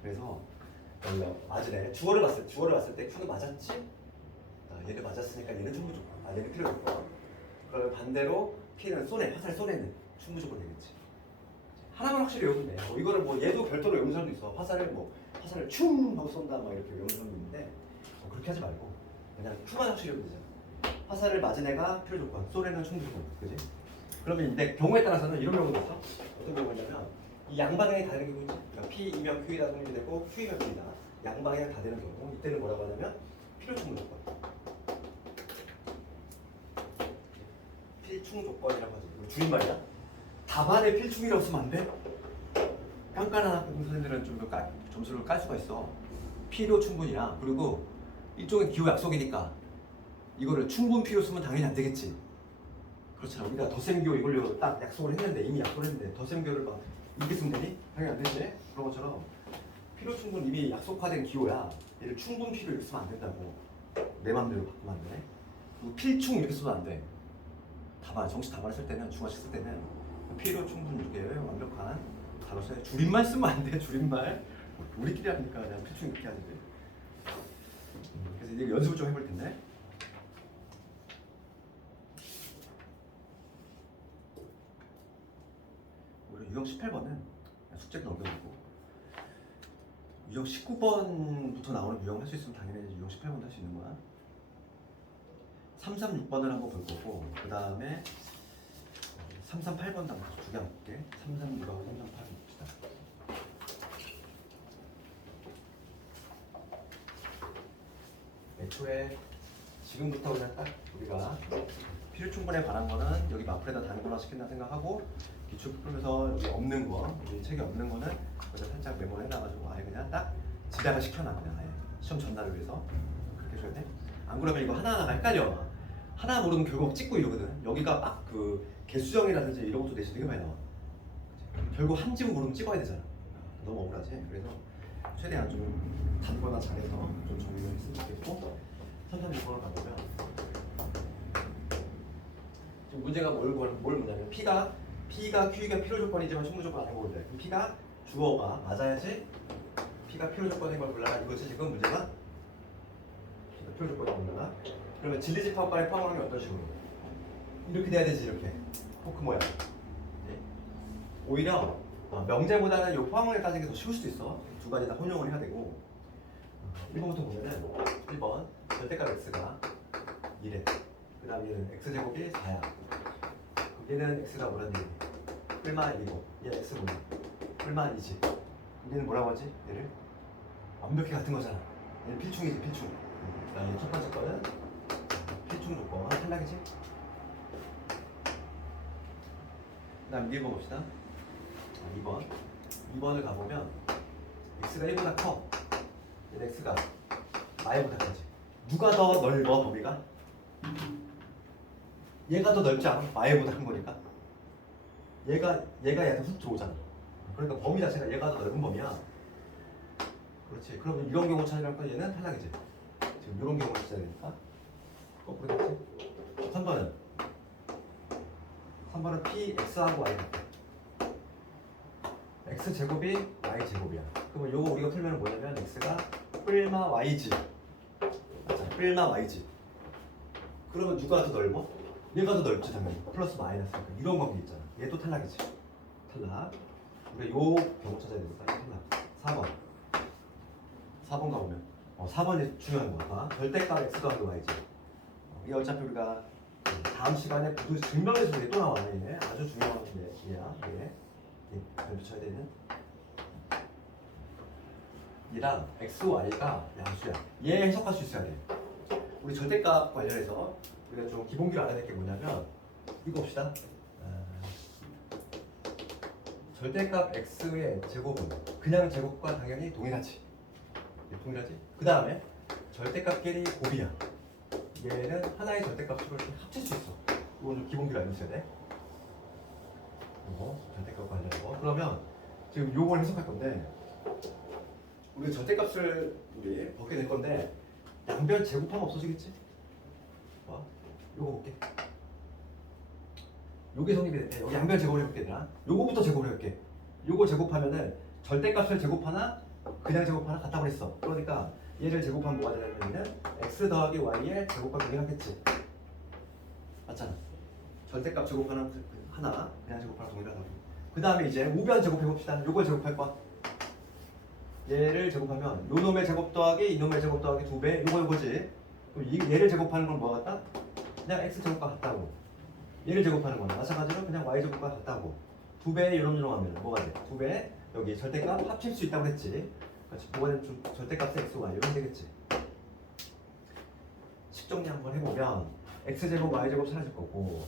그래서 여기가 맞으네. 주어를 봤을 때 Q는 맞았지? 얘를 맞았으니까 얘는 충분 조건. 얘는 필요 조건. 그러면 반대로 P는 화살 쏘내는 충분 조건 되겠지. 하나만 확실히 외우면 돼. 이거를 뭐 얘도 별도로 외우는 사람도 있어. 화살을 충 하고 쏜다 막 이렇게 외우는 사람도 있는데 그렇게 하지 말고 그냥 Q만 확실히 외우면 되잖아. 화살을 맞은 애가 필요 조건, 쏘내는 충분 조건, 그지? 그러면 근데 경우에 따라서는 이런 경우도 있어. 어떤 경우냐면 이 양방향이 다른 경우 있지. 그러니까 P이면 Q이다 성립이 되고 Q이면 Q이다. 양방향이 다 되는 경우. 이때는 뭐라고 하냐면 필요 충분 조건. 필충 조건이라고 하죠. 줄임말이야. 답안에 필충이라고 쓰면 안 돼? 깐깐한 선생님들은 좀 더 점수를 깔 수가 있어. 필요 충분이야. 그리고 일종의 기호 약속이니까 이거를 충분 필요 쓰면 당연히 안 되겠지. 그렇잖아. 우리가 덧셈 기호 이걸로 딱 약속을 했는데 이미 약속을 했는데 덧셈 기호를 막 이렇게 쓰면 되니? 당연히 안 되지. 그런 것처럼 필요 충분 이미 약속화된 기호야. 얘를 충분 필요 이렇게 쓰면 안 된다고. 내 맘대로 바꾸면 안 돼. 그리고 필충 이렇게 쓰면 안 돼. 정식 답안을 쓸 때는 중화식 쓸 때는 필요 충분 이렇게 완벽한 단어 써야 줄임말 쓰면 안 돼. 줄임말 우리끼리 하니까 그냥 필충 이렇게 하지. 그래서 이제 연습을 좀 해볼 텐데. 유형 18번은 숙제도 넘겨놓고 유형 19번부터 나오는 유형 할 수 있으면 당연히 유형 18번도 할 수 있는 거야. 336번을 한번 볼 거고 그 다음에 338번도 한번 두개 한번 볼게. 336하고 338 봅시다. 애초에 지금부터 그냥 딱 우리가 필요 충분에 관한 거는 여기 마플에다 단권화 시킨다 생각하고 기출 풀면서 여기 없는 거, 우리 책에 없는 거는 여기다 살짝 메모를 해놔가지고 아예 그냥 딱 집약을 시켜놔. 그냥 아예 시험 전날을 위해서 그렇게 해줘야 돼. 안 그러면 이거 하나하나가 헷갈려. 하나 모르면 결국 찍고 이러거든. 여기가 막 그 개수정이라든지 이런 것도 내신 되게 많이 나와. 결국 한 지문 모르면 찍어야 되잖아. 너무 억울하지. 그래서 최대한 좀 단거나 잘해서 좀 정리를 했으면 좋겠고 336번을 가보면 지금 문제가 뭘 묻냐면 P가 Q가 필요 조건이지만 충분 조건 아닌 거거든. P가 주어가 맞아야지 P가 필요 조건인 걸 골라라 이거지 지금 문제가. P가 필요 조건인 걸 골라라. 그러면 진리집합과의 포함하는 게 어떤 식으로? 이렇게 돼야 되지 이렇게 포크 모양. 네. 오히려 명제보다는 요 포함을 따지는 게 더 쉬울 수도 있어. 두 가지 다 혼용을 해야 되고 1번부터 보면은 1번 절대값 x가 2래. 그 다음 얘는 x제곱이 4야. 얘는 x가 뭐라는 얘기? 뿔마 1이고 얘 x 뭐냐? 뿔마 2지. 얘는 뭐라고 하지? 얘를 완벽히 같은 거잖아. 얘는 필충이지 필충. 그 다음에 첫 번째 거는 필충 조건 탈락이지. 그 다음 2번 봅시다. 2번을 가보면 x가 1보다 커. 얘는 x가 y보다 크지. 누가 더 넓어 범위가? 얘가 더 넓지 않아? y보다 큰 거니까. 얘가 얘한테 훅 들어오잖아. 그러니까 범위 자체가 얘가 더 넓은 범위야. 그렇지. 그러면 이런 경우 찾으려니까 얘는 탈락이지. 지금 이런 경우를 찾아야 되니까. 거꾸로 됐지. 3번은 p x하고 y 같아. x 제곱이 y 제곱이야. 그러면 요거 우리가 풀면 뭐냐면 x가 뿔마 y지. 맞아. 뿔마 y지. 그러면 누가 더 넓어? 얘가 더 넓지 당연히. 플러스 마이너스. 이런 관계 있잖아. 얘도 탈락이지. 탈락. 우리가 요 경우 찾아야 되니까 탈락. 4번 가보면 4번이 중요한 거 봐. 절대값 x 더하기 y지. 이게 어차피 우리가 다음 시간에 부도 증명해서 또 나와. 얘 아주 중요한 얘야. 얘 붙여야 되는 얘랑 x, y가 양수야. 얘 해석할 수 있어야 돼. 우리 절대값 관련해서 우리가 좀 기본기를 알아야 될 게 뭐냐면 이거 봅시다. 절대값 x의 제곱은 그냥 제곱과 당연히 동일하지. 동일하지. 그 다음에 절대값끼리 곱이야. 얘는 하나의 절대값으로 합칠 수 있어. 이건 좀 기본기를 알고 있어야 돼. 이거 절대값 관련해서. 그러면 지금 요걸 해석할 건데 우리가 절대값을 우리 벗게 될 건데 양변 제곱하면 없어지겠지? 요거 볼게. 요게 성립이 됐네. 여기 양변 제곱을 해볼게 얘들아. 요거부터 제곱을 해볼게. 요거 제곱하면은 절대값을 제곱하나 그냥 제곱하나 같다고 그랬어. 그러니까 얘를 제곱하면 뭐가 되냐면은 x 더하기 y의 제곱과 동일하겠지. 맞잖아. 절대값 제곱하나 하나 그냥 제곱하나 동일하다고. 그 다음에 이제 우변 제곱해봅시다. 요걸 제곱할 거야. 얘를 제곱하면 요 놈의 제곱 더하기 이 놈의 제곱 더하기 2배 요거지. 그럼 얘를 제곱하는 건 뭐가 같다? 그냥 x 제곱과 같다고. 얘를 제곱하는 거는 마찬가지로 그냥 y 제곱과 같다고. 2배 요놈요놈하면 뭐가 돼? 2배 여기 절대값 합칠 수 있다고 했지. 뭐가 되면 절대값 x, y 이러면 되겠지. 식정리 한번 해보면 x제곱, y제곱 사라질 거고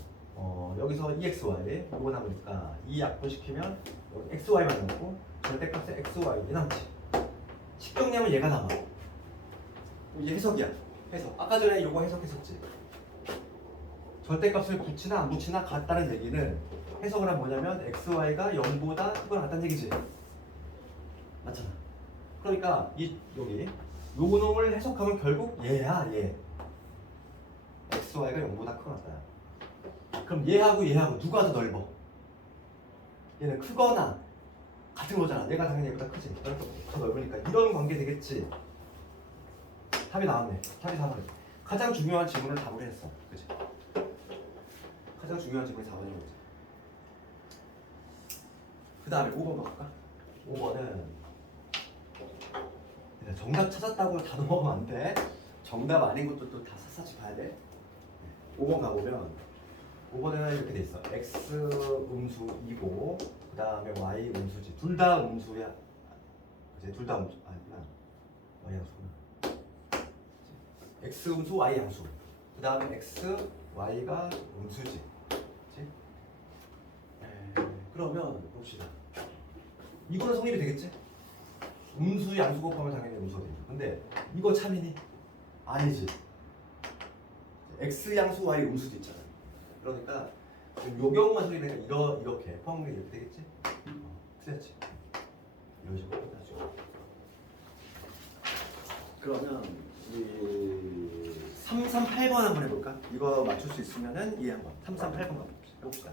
여기서 2xy 이거 남으니까 2 약분시키면 여기 xy만 남고 절대값의 xy 이 남지. 식정리하면 얘가 남아. 이게 해석이야. 해석. 아까 전에 이거 해석했었지. 절대값을 붙이나 안 붙이나 같다는 얘기는 해석을 하면 뭐냐면 xy가 0보다 크거나 같다는 얘기지. 맞잖아. 그러니까 여기 요거 놈을 해석하면 결국 얘야 얘. xy가 0보다 크거나 같다. 그럼 얘하고 누가 더 넓어? 얘는 크거나 같은 거잖아. 얘가 당연히 얘보다 크지. 그러니까 더 넓으니까 이런 관계 되겠지. 답이 나왔네. 답이 4번이지. 가장 중요한 질문을 답을 했어. 그치? 가장 중요한 질문이 4번인 거지. 그 다음에 5번 볼까? 5번은 정답 찾았다고 다 넘어가면 안 돼. 정답 아닌 것도 또 다 샅샅이 봐야 돼. 5번 가보면 5번에는 이렇게 돼 있어. x 음수이고 그 다음에 y 음수지. 둘 다 음수야. 그치? 둘 다 음수 아니구나. y 양수구나. x 음수 y 양수. 그 다음에 x y가 음수지. 그치? 그러면 봅시다. 이거는 성립이 되겠지? 음수 양수 곱하면 당연히 음수가 되죠. 근데 이거 참이니? 아니지. x 양수 y 음수도 있잖아. 그러니까 요 경우만 성립되니까 이렇게 포함이 이렇게 되겠지? 틀렸지? 이런 식으로 해가지고 그러면 우리 338번 한번 해볼까? 이거 맞출 수 있으면은 이해 한번. 338번 해봅시다. 338번.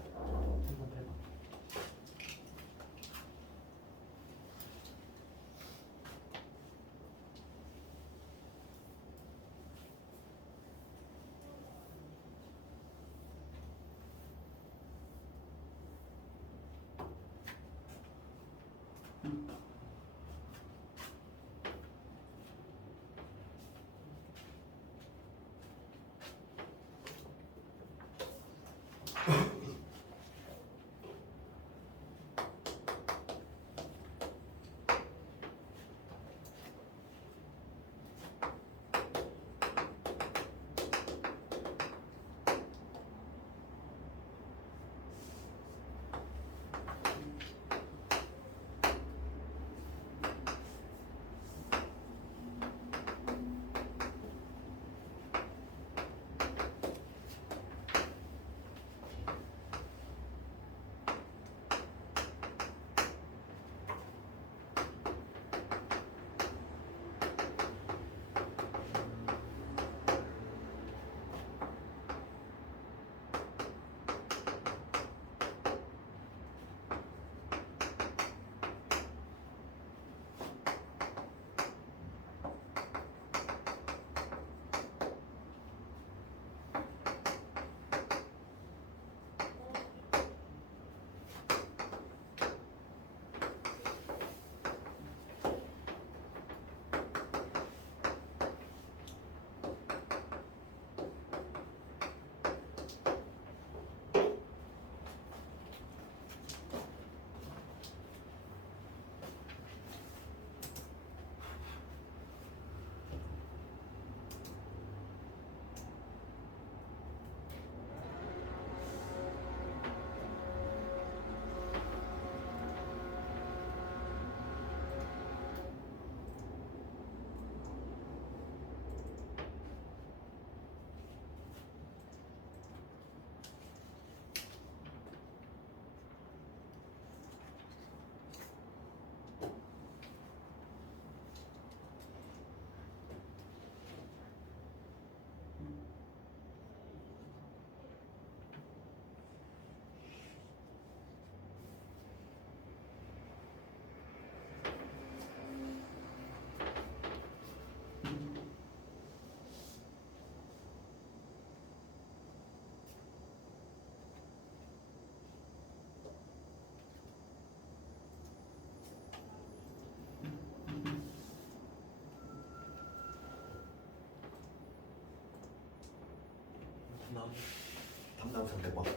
담당 상대법 왜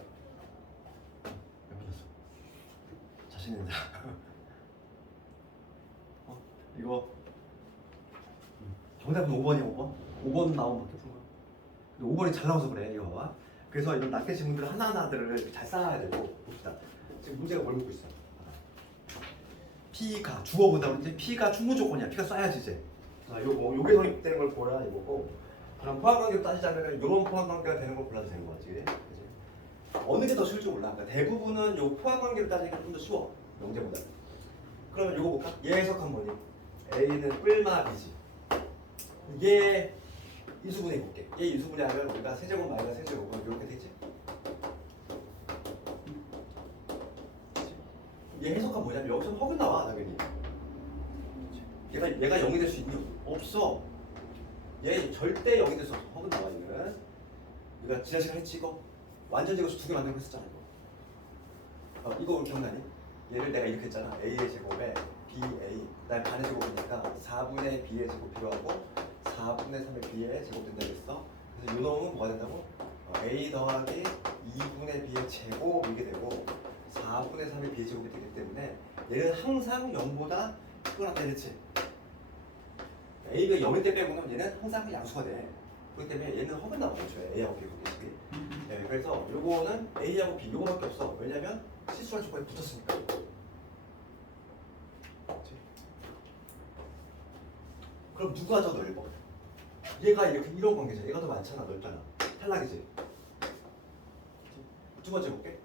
불렀어? 자신 있는 사람. 이거 정답은 5번이야. 5번? 5번 나오면 밖에 푼 거야. 근데 5번이 잘 나와서 그래. 이거 봐봐. 그래서 이런 낱개 지문들 하나하나들을 잘 쌓아야 되고. 봅시다. 지금 문제가 뭘 묻고 있어? P가 주어보다 그런지 P가 충분 조건이야. P가 써야지 이제. 자, 요게 성립되는 걸 보라 이거고. 그럼 포함관계로 따지자면 이런 포함관계가 되는 걸 골라도 되는 거지. 그치? 어느 게 더 쉬울지 몰라. 그러니까 대부분은 요 포함관계로 따지니까 좀 더 쉬워. 명제보다. 그러면 요거 볼까? 얘 해석한 뭐니? A는 뿔마 B지. 이게 인수분해 볼게. 얘 인수분해 하면 우리가 세제곱 마이너스 세제곱은 이렇게 되지. 얘 해석한 뭐냐면 여기서 허근 나와 당연히. 얘가 0이 될 수 있니? 없어. 얘 절대 0이 될 수 없어. 허근 나와 얘는. 우리가 지난 시간에 했지 이거? 완전 제곱수 2개 만들고 했었잖아 이거. 이거 기억나니? 얘를 내가 이렇게 했잖아. A의 제곱에 BA 그다음에 반의 제곱이니까 4분의 B의 제곱 필요하고 4분의 3의 B의 제곱 된다고 했어. 그래서 요 놈은 뭐가 된다고? A 더하기 2분의 B의 제곱 이게 되고 4분의 3의 B의 제곱이 되기 때문에 얘는 항상 0보다 크거나 다르지. A가 0일 때 빼고는 얘는 항상 양수가 돼. 그렇기 때문에 얘는 허근 나와. A하고 B 관계식이. 네, 그래서 요거는 A하고 B 요거밖에 없어. 왜냐면 실수한 조건이 붙었으니까. 그럼 누가 더 넓어? 얘가 이렇게 이런 관계잖아. 얘가 더 많잖아. 넓잖아. 탈락이지. 두 번째 볼게.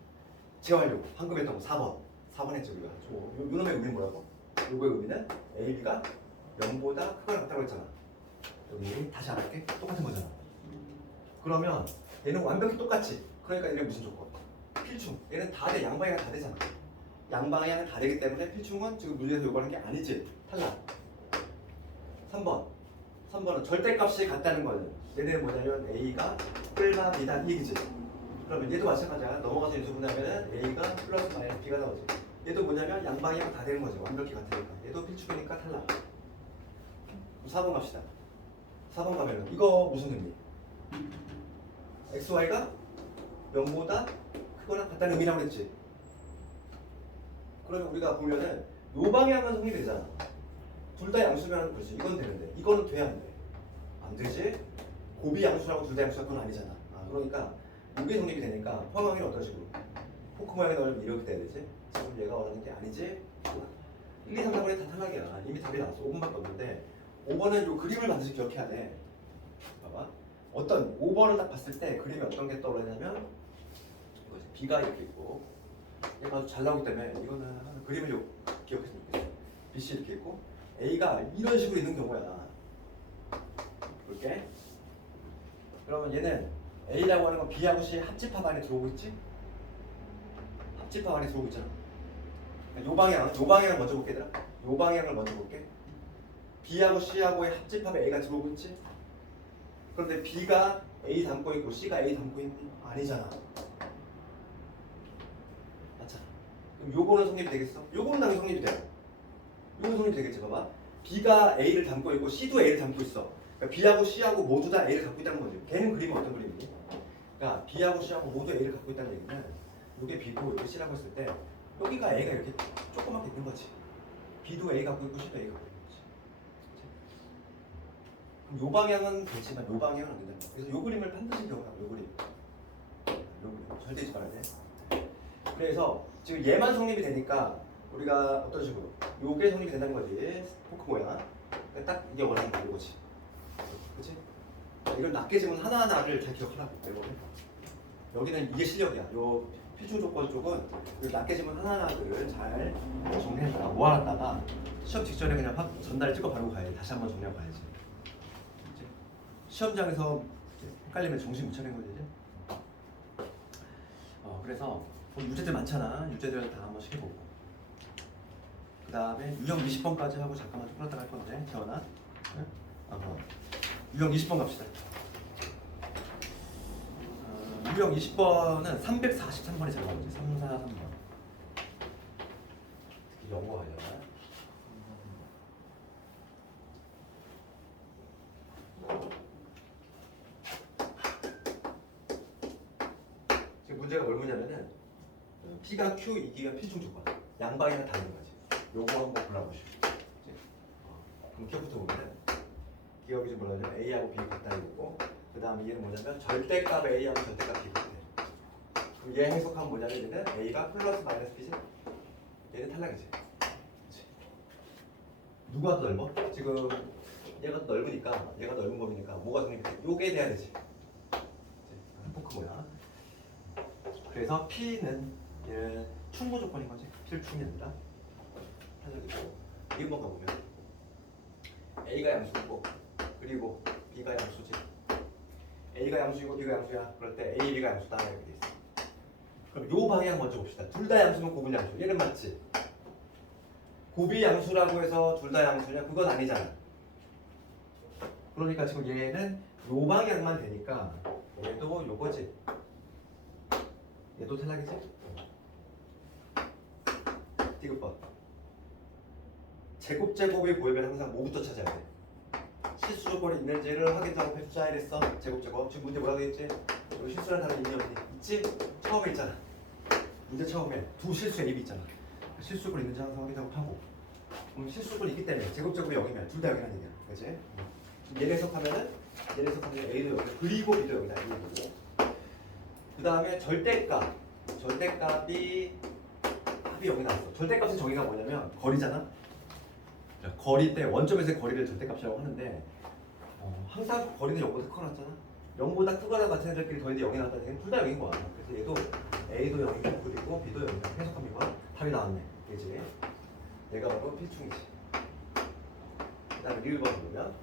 재활용. 방금 했던 거 4번. 4번 했죠 우리가. 요 놈의 의미는 뭐라고? 요거의 의미는 A, B가 0보다 크거나 같다고 했잖아. 여기 다시 안 할게. 똑같은 거잖아. 그러면 얘는 완벽히 똑같지. 그러니까 얘는 무슨 조건? 필충. 얘는 다 돼. 양방향 다 되잖아. 양방향은 다 되기 때문에 필충은 지금 문제에서 요구하는 게 아니지. 탈락. 3번. 3번은 절대값이 같다는 거는 얘는 뭐냐면 A가 끌마 B다 이 얘기지. 그러면 얘도 마찬가지야. 넘어가서 인수분해하면은 A가 플러스 마이너스 B가 나오지. 얘도 뭐냐면 양방향 다 되는 거지. 완벽히 같으니까. 얘도 필충이니까 탈락. 4번 갑시다. 4번 가면은 이거 무슨 의미? XY가 0보다 크거나 같다는 의미라고 했지. 그러면 우리가 보면은 요 방향은 성립되잖아. 둘 다 양수면 그렇지. 이건 되는데 이거는 돼야 안 돼. 안 되지? 고비 양수라고 둘 다 양수가 그건 아니잖아. 그러니까 이게 성립이 되니까 포함하기는 어떤 식으로? 포크 모양에 넣으면 이렇게 돼야 되지. 지금 얘가 원하는 게 아니지. 1, 2, 3, 4번에 다 탈락이야. 이미 답이 나왔어. 5번밖에 없는데 5번은 요 그림을 반드시 기억해야 돼. 봐봐. 어떤 5번을 딱 봤을 때 그림이 어떤 게 떠오르냐면 이거지. B가 이렇게 있고 얘가 아주 잘 나오기 때문에 이거는 하나 그림을 기억했으면 좋겠어. BC 이렇게 있고 A가 이런 식으로 있는 경우야. 볼게. 그러면 얘는 A라고 하는 건 B하고 C 합집합 안에 들어오고 있지? 합집합 안에 들어오고 있잖아. 요 방향을 먼저 볼게 얘들아. 요 방향을 먼저 볼게. B하고 C하고의 합집합에 A가 들어오고 있지? 그런데 B가 A 담고 있고 C가 A 담고 있니? 아니잖아. 맞잖아. 그럼 요거는 성립이 되겠어? 요거는 당연히 성립이 돼. 요거는 성립이 되겠지. 봐봐. B가 A를 담고 있고 C도 A를 담고 있어. 그러니까 B하고 C하고 모두 다 A를 갖고 있다는 거지. 걔는 그림은 어떤 그림이니? 그러니까 B하고 C하고 모두 A를 갖고 있다는 얘기는 요게 B고 요게 C라고 했을 때 여기가 A가 이렇게 조그맣게 있는 거지. B도 A 갖고 있고 C도 A 갖고 있는 거지. 그럼 요 방향은 되지만 요 방향은 안 된다. 그래서 요 그림을 반드시 기억하고 요 그림. 요 그림 절대 잊지 말아야 돼. 그래서 지금 얘만 성립이 되니까 우리가 어떤 식으로 요게 성립이 된다는 거지. 포크 모양. 그러니까 딱 이게 원하는 거 이거지. 그치? 이런 낱개 지문 하나하나를 잘 기억하라고. 여기는 이게 실력이야. 요 필충 조건 쪽은 이 낱개 지문 하나하나를 잘 정리해다가 모아놨다가 시험 직전에 그냥 확 전날 찍어 바르고 가야지. 다시 한번 정리하고 가야지. 그치? 시험장에서 헷갈리면 정신 못 차리는 거지. 그래서 유제들 많잖아. 유제들 다 한 번씩 해보고. 그 다음에 유형 20번까지 하고 잠깐만 끊었다 갈 건데 태어나. 응? 유형 20번 갑시다. 유형 20번은 343번이 잘 나오지. 343번. 특히 영어가 아니라. 지금 문제가 뭘 묻냐면은 P가 Q 이기가 필중 조건. 양방향은 다른 거지. 요거 한번 골라보시오. 그럼 기억부터 보면은 기억이 좀 뭐냐면 A하고 B가 같다는 거고 그 다음에 얘는 뭐냐면 절대값 A하고 절대값 B 같아. 그럼 얘 해석하면 뭐냐면 얘는 A가 플러스 마이너스 B지? 얘는 탈락이지. 그치? 누가 더 넓어? 지금 얘가 더 넓으니까 얘가 넓은 범위니까 뭐가 성립이 돼? 요게 돼야 되지. 포크 모양. 그래서 P는 얘는 충분 조건인 거지. 필충이 아니라 탄력이고 2번 가보면 A가 양수고 그리고 B가 양수지. A가 양수이고 B가 양수야. 그럴 때 A, B가 양수다 이렇게 돼 있어. 그럼 요 방향 먼저 봅시다. 둘 다 양수면 고분 양수. 얘는 맞지? 고비 양수라고 해서 둘 다 양수냐? 그건 아니잖아. 그러니까 지금 얘는 요 방향만 되니까 얘도 요거지. 얘도 탈락이지? 디귿번. 제곱제곱이 보이면 항상 뭐부터 찾아야 돼? 실수 조건이 있는지를 확인 작업해 주자 이랬어. 제곱제곱. 지금 문제 뭐라고 했지? 여기 실수란 단어 있니 없니? 있지? 처음에 있잖아. 문제 처음에 두 실수 A, B 있잖아. 실수 조건 있는지 항상 확인 작업하고. 그럼 실수 조건이 있기 때문에 제곱제곱이 0이면 둘 다 0이라는 얘기야. 그치? 얘를 해석하면 A도 0, 그리고 B도 0이다. 그 다음에 절대값. 절대값이 합이 0이 나왔어. 절대값의 정의가 뭐냐면 거리잖아. 거리 때 원점에서의 거리를 절대값이라고 하는데 항상 거리는 0보다 크거나잖아. 0보다 크거나 같은 애들끼리 더했는데 0이 나왔다는 얘기는 둘 다 0인 거야. 그래서 얘도 A도 0이고 그리고 B도 0이고 해석하면 답이 나왔네. 그지? 얘가 바로 필충이지. 그 다음에 1번 보면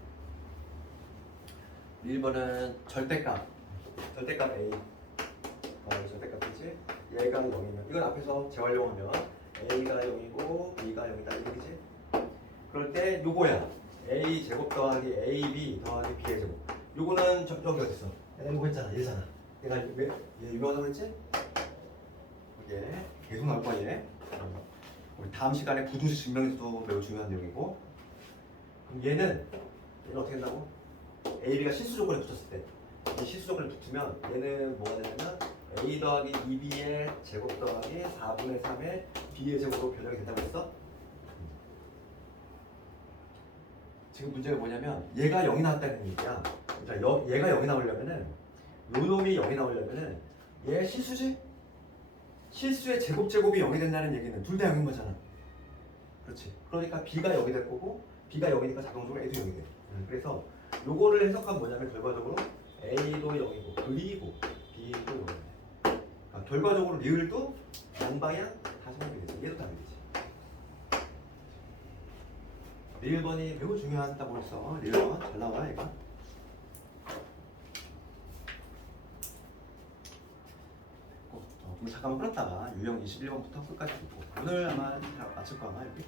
1번은 절대값 A. 절대값이지. 얘가 0이면 이건 앞에서 재활용하면 A가 0이고 B가 0이다 이거지. 그럴 때 요거야. A 제곱 더하기 AB 더하기 B의 제곱. 요거는 여기 어디 있어? 내가 이거 했잖아. 얘잖아. 얘가 얘 유명하다고 했지? 이게 계속 나올 거야 얘. 우리 다음 시간에 부등식 증명에서도 매우 중요한 내용이고. 그럼 얘는 어떻게 한다고? AB가 실수 조건에 붙었을 때, 이 실수 조건에 붙으면 얘는 뭐가 되냐면 A 더하기 2B의 제곱 더하기 4분의 3의 B의 제곱으로 변형이 된다고 했어? 지금 문제가 뭐냐면 얘가 0이 나왔다는 얘기야. 그러니까 얘가 0이 나오려면은 요 놈이 0이 나오려면은 얘 실수지? 실수의 제곱이 0이 된다는 얘기는 둘 다 0인 거잖아. 그렇지. 그러니까 B가 0이 될 거고 B가 0이니까 자동적으로 A도 0이 돼. 그래서 요거를 해석하면 뭐냐면 결과적으로 A도 0이고 그리고 B도 0이 돼. 그러니까 결과적으로 리을도 양방향 다시 하게 되지. 얘도 다르게 되지. 리을 번이 매우 중요하다고 했어. 리을 번잘 나와 얘가. 그럼 잠깐만 끌었다가 유형 21번부터 끝까지 보고 오늘 아마 다 마칠 거야 아마 여기.